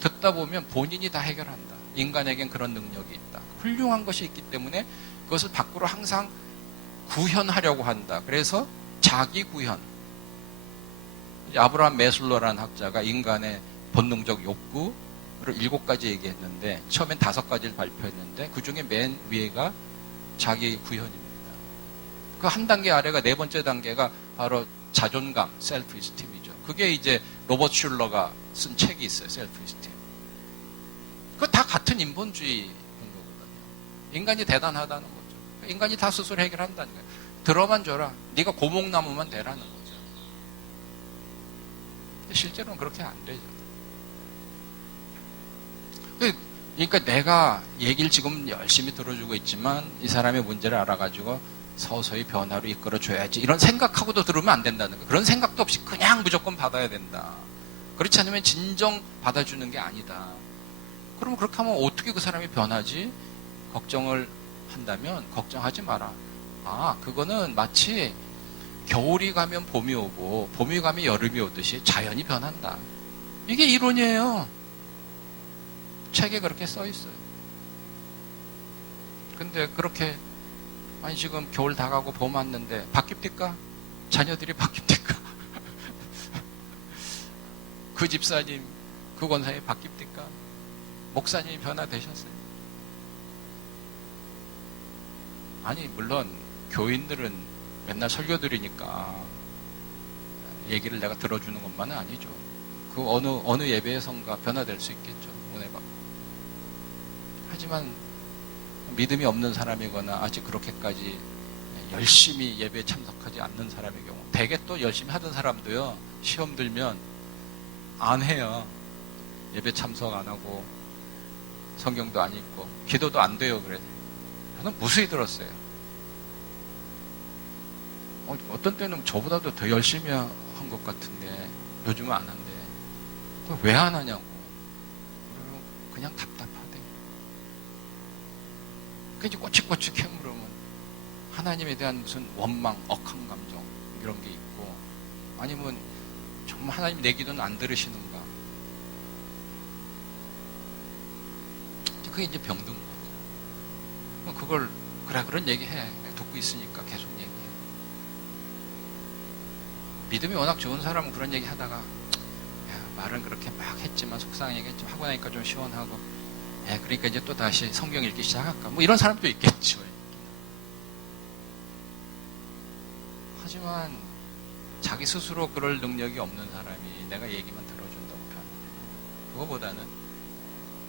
듣다 보면 본인이 다 해결한다. 인간에겐 그런 능력이 있다. 훌륭한 것이 있기 때문에 그것을 밖으로 항상 구현하려고 한다. 그래서 자기 구현. 아브라함 메슬러라는 학자가 인간의 본능적 욕구를 7가지 얘기했는데 처음엔 5가지를 발표했는데 그 중에 맨 위에가 자기 구현입니다. 그 한 단계 아래가, 4번째 단계가 바로 자존감, 셀프 이스팀이죠. 그게 이제 로버트 슐러가 쓴 책이 있어요. 셀프 이스팀. 그거 다 같은 인본주의인 거거든요. 인간이 대단하다는 거죠. 인간이 다 스스로 해결한다는 거예요. 들어만 줘라. 네가 고목나무만 되라는 거죠. 근데 실제로는 그렇게 안 되죠. 그러니까 내가 얘기를 지금 열심히 들어주고 있지만 이 사람의 문제를 알아가지고 서서히 변화로 이끌어줘야지, 이런 생각하고도 들으면 안 된다는 거예요. 그런 생각도 없이 그냥 무조건 받아야 된다. 그렇지 않으면 진정 받아주는 게 아니다. 그러면 그렇게 하면 어떻게 그 사람이 변하지? 걱정을 한다면 걱정하지 마라. 그거는 마치 겨울이 가면 봄이 오고 봄이 가면 여름이 오듯이 자연이 변한다. 이게 이론이에요. 책에 그렇게 써 있어요. 근데 그렇게, 아니 지금 겨울 다 가고 봄 왔는데 바뀝니까? 자녀들이 바뀝니까? 그 집사님, 그 권사님이 바뀝니까? 목사님이 변화되셨어요? 아니 물론 교인들은 맨날 설교 드리니까 얘기를 내가 들어주는 것만은 아니죠. 그 어느 예배에선가 변화될 수 있겠죠. 은혜 받고. 하지만 믿음이 없는 사람이거나 아직 그렇게까지 열심히 예배에 참석하지 않는 사람의 경우, 대개 또 열심히 하던 사람도요, 시험 들면 안 해요. 예배 참석 안 하고 성경도 안 읽고 기도도 안 돼요. 그래서 저는 무수히 들었어요. 어떤 때는 저보다도 더 열심히 한 것 같은데 요즘은 안 한대. 그걸 왜 안 하냐고. 그냥 답답하대. 그냥 꼬치꼬치 캐물으면 하나님에 대한 무슨 원망, 억한 감정 이런 게 있고, 아니면 정말 하나님 내 기도는 안 들으시는가. 그게 이제 병든 거죠. 그걸 그래, 그런 얘기해. 듣고 있으니까 계속 얘기해. 믿음이 워낙 좋은 사람은 그런 얘기 하다가, 야, 말은 그렇게 막 했지만, 속상하겠지만, 하고 나니까 좀 시원하고, 그러니까 이제 또 다시 성경 읽기 시작할까. 뭐 이런 사람도 있겠죠. 하지만, 자기 스스로 그럴 능력이 없는 사람이 내가 얘기만 들어준다고 표현해요. 그거보다는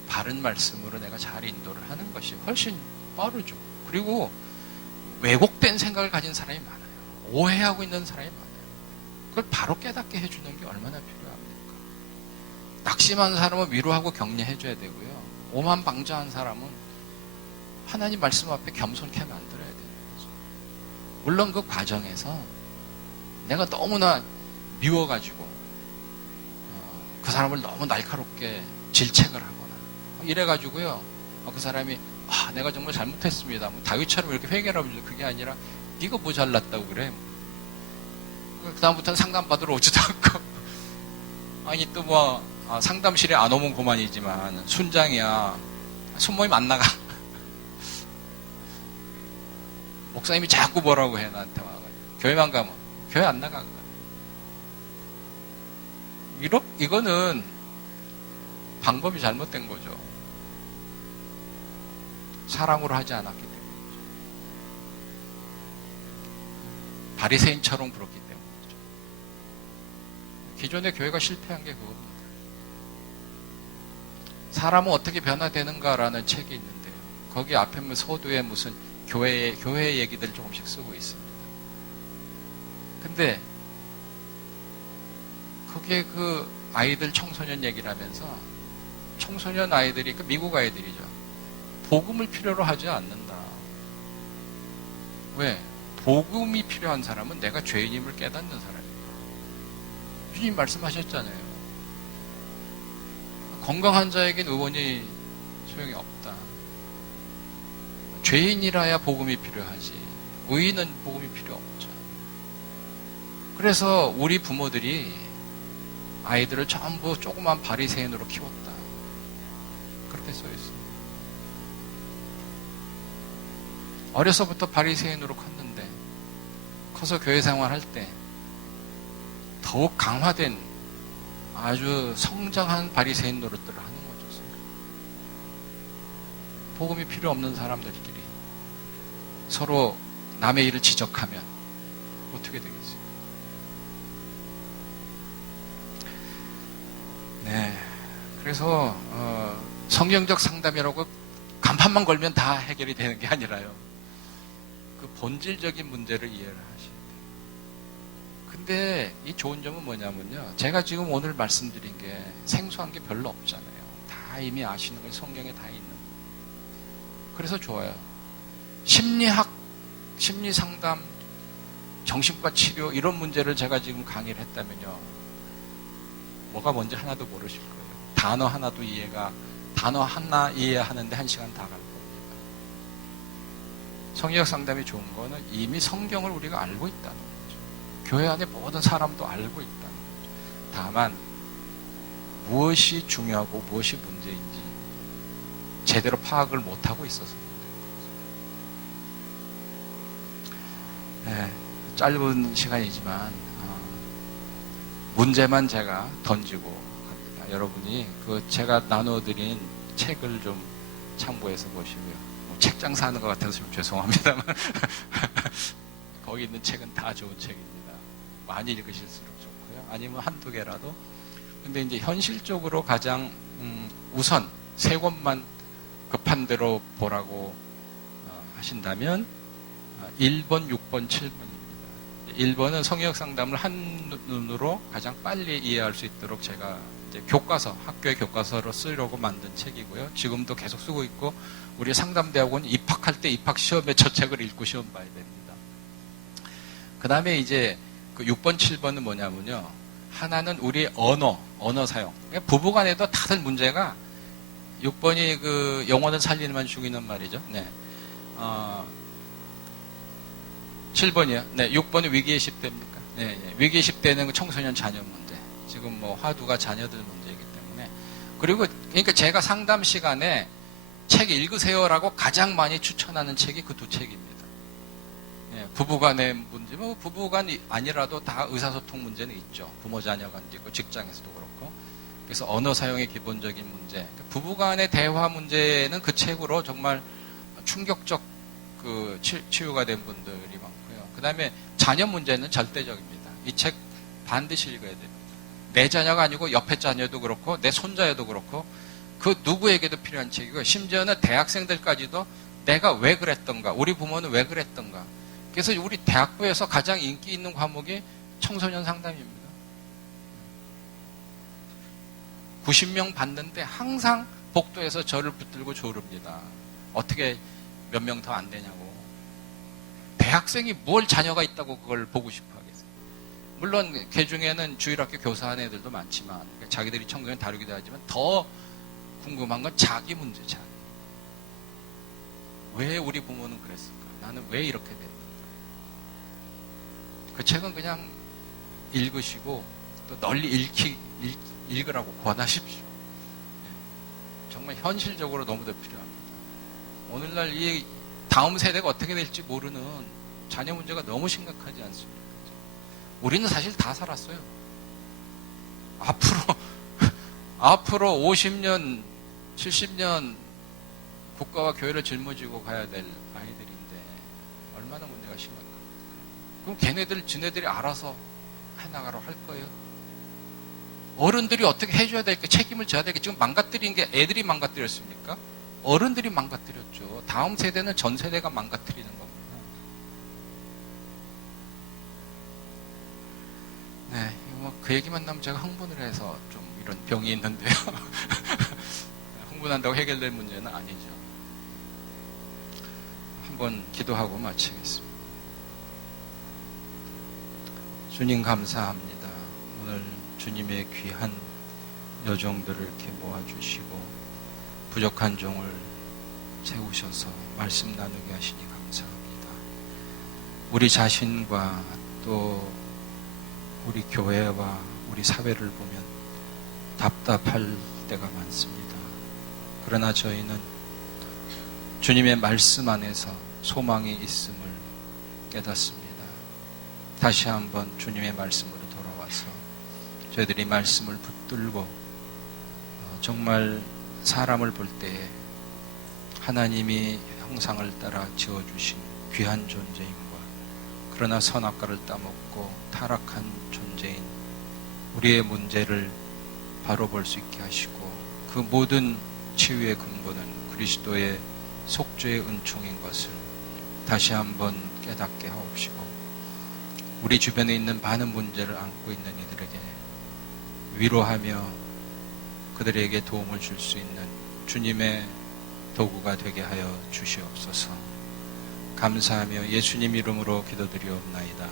바른 말씀으로 내가 잘 인도를 하는 것이 훨씬 빠르죠. 그리고 왜곡된 생각을 가진 사람이 많아요. 오해하고 있는 사람이 많아요. 그걸 바로 깨닫게 해주는 게 얼마나 필요합니까? 낙심한 사람은 위로하고 격려해줘야 되고요. 오만방자한 사람은 하나님 말씀 앞에 겸손케 만들어야 되는 거죠. 물론 그 과정에서 내가 너무나 미워가지고 그 사람을 너무 날카롭게 질책을 하거나 이래가지고요. 그 사람이 내가 정말 잘못했습니다. 뭐 다윗처럼 이렇게 회개를 하면 그게 아니라 네가 뭐 잘났다고 그래. 그 다음부터는 상담받으러 오지도 않고 아니 또 뭐 상담실에 안 오면 그만이지만 순장이야. 손모임 안 나가. 목사님이 자꾸 뭐라고 해 나한테 와가지고 교회만 가면 교회 안 나가. 이거는 방법이 잘못된 거죠. 사랑으로 하지 않았기 때문이죠. 바리새인처럼 굴었기 때문이죠. 기존의 교회가 실패한 게 그겁니다. 사람은 어떻게 변화되는가라는 책이 있는데요. 거기 앞에 서두에 무슨 교회 얘기들 조금씩 쓰고 있습니다. 근데 거기에 그 아이들 청소년 얘기를 하면서 청소년 아이들이 그 미국 아이들이죠. 복음을 필요로 하지 않는다. 왜? 복음이 필요한 사람은 내가 죄인임을 깨닫는 사람이에요. 주님 말씀하셨잖아요. 건강한 자에겐 의원이 소용이 없다. 죄인이라야 복음이 필요하지. 의인은 복음이 필요 없죠. 그래서 우리 부모들이 아이들을 전부 조그만 바리새인으로 키웠다. 그렇게 써 있어요. 어려서부터 바리새인으로 컸는데 커서 교회 생활할 때 더욱 강화된 아주 성장한 바리새인 노릇들을 하는 거죠. 복음이 필요 없는 사람들끼리 서로 남의 일을 지적하면 어떻게 되겠어요? 네, 그래서 성경적 상담이라고 간판만 걸면 다 해결이 되는 게 아니라요. 그 본질적인 문제를 이해를 하셔야 돼요. 근데 이 좋은 점은 뭐냐면요. 제가 지금 오늘 말씀드린 게 생소한 게 별로 없잖아요. 다 이미 아시는 거 성경에 다 있는 거. 그래서 좋아요. 심리학, 심리상담, 정신과 치료 이런 문제를 제가 지금 강의를 했다면요. 뭐가 뭔지 하나도 모르실 거예요. 단어 하나 이해하는데 1시간 다 갈 겁니다. 성리학 상담이 좋은 거는 이미 성경을 우리가 알고 있다는 거죠. 교회 안에 모든 사람도 알고 있다는 거죠. 다만 무엇이 중요하고 무엇이 문제인지 제대로 파악을 못하고 있어서 네, 짧은 시간이지만 문제만 제가 던지고 갑니다. 여러분이 제가 나눠드린 책을 좀 참고해서 보시고요. 책장 사는 것 같아서 좀 죄송합니다만 거기 있는 책은 다 좋은 책입니다. 많이 읽으실수록 좋고요. 아니면 한두 개라도. 근데 이제 현실적으로 가장 우선 3권만 급한 대로 보라고 하신다면 1번, 6번, 7번입니다. 1번은 성역 상담을 한눈으로 가장 빨리 이해할 수 있도록 제가 이제 교과서, 학교의 교과서로 쓰려고 만든 책이고요. 지금도 계속 쓰고 있고 우리 상담대학원 입학할 때 입학시험에 저 책을 읽고 시험 봐야 됩니다. 그 다음에 이제 그 6번, 7번은 뭐냐면요. 하나는 우리 언어 사용. 부부간에도 다들 문제가 6번이 그 영혼을 살리는 죽이는 말이죠. 네. 7번이요. 네, 6번이 위기의 10대입니까? 네, 네. 위기의 10대는 청소년 자녀 문제. 지금 뭐 화두가 자녀들 문제이기 때문에. 그리고 그러니까 제가 상담 시간에 책 읽으세요라고 가장 많이 추천하는 책이 그 두 책입니다. 예, 부부간의 문제, 뭐 부부간이 아니라도 다 의사소통 문제는 있죠. 부모 자녀 관계 있고 직장에서도 그렇고. 그래서 언어 사용의 기본적인 문제, 부부간의 대화 문제는 그 책으로 정말 충격적 그 치유가 된 분들이 많고요. 그 다음에 자녀 문제는 절대적입니다. 이 책 반드시 읽어야 됩니다. 내 자녀가 아니고 옆에 자녀도 그렇고 내 손자여도 그렇고 그 누구에게도 필요한 책이고, 심지어는 대학생들까지도 내가 왜 그랬던가, 우리 부모는 왜 그랬던가. 그래서 우리 대학부에서 가장 인기 있는 과목이 청소년 상담입니다. 90명 받는데 항상 복도에서 저를 붙들고 조릅니다. 어떻게 몇 명 더 안 되냐고. 대학생이 뭘 자녀가 있다고 그걸 보고 싶어 하겠어요. 물론 그 중에는 주일학교 교사하는 애들도 많지만, 자기들이 청소년 다루기도 하지만 더 궁금한 건 자기 문제잖아. 왜 우리 부모는 그랬을까? 나는 왜 이렇게 됐는가? 그 책은 그냥 읽으시고 또 널리 읽으라고 권하십시오. 정말 현실적으로 너무도 필요합니다. 오늘날 이 다음 세대가 어떻게 될지 모르는 자녀 문제가 너무 심각하지 않습니까? 우리는 사실 다 살았어요. 앞으로 50년, 70년 국가와 교회를 짊어지고 가야 될 아이들인데 얼마나 문제가 심각합니까? 그럼 지네들이 알아서 해나가러 할 거예요? 어른들이 어떻게 해줘야 될까? 책임을 져야 될까? 지금 망가뜨린 게 애들이 망가뜨렸습니까? 어른들이 망가뜨렸죠. 다음 세대는 전 세대가 망가뜨리는 겁니다. 네, 그 얘기만 나면 제가 흥분을 해서 좀 이런 병이 있는데요. 흥분한다고 해결될 문제는 아니죠. 한번 기도하고 마치겠습니다. 주님 감사합니다. 오늘 주님의 귀한 여종들을 이렇게 모아주시고 부족한 종을 채우셔서 말씀 나누게 하시니 감사합니다. 우리 자신과 또 우리 교회와 우리 사회를 보면 답답할 때가 많습니다. 그러나 저희는 주님의 말씀 안에서 소망이 있음을 깨닫습니다. 다시 한번 주님의 말씀으로 돌아와서 저희들이 말씀을 붙들고 정말 사람을 볼 때에 하나님이 형상을 따라 지어주신 귀한 존재임과 그러나 선악과를 따먹고 타락한 존재인 우리의 문제를 바로 볼 수 있게 하시고, 그 모든 치유의 근본은 그리스도의 속죄의 은총인 것을 다시 한번 깨닫게 하옵시고, 우리 주변에 있는 많은 문제를 안고 있는 이들에게 위로하며 그들에게 도움을 줄 수 있는 주님의 도구가 되게 하여 주시옵소서. 감사하며 예수님 이름으로 기도드리옵나이다.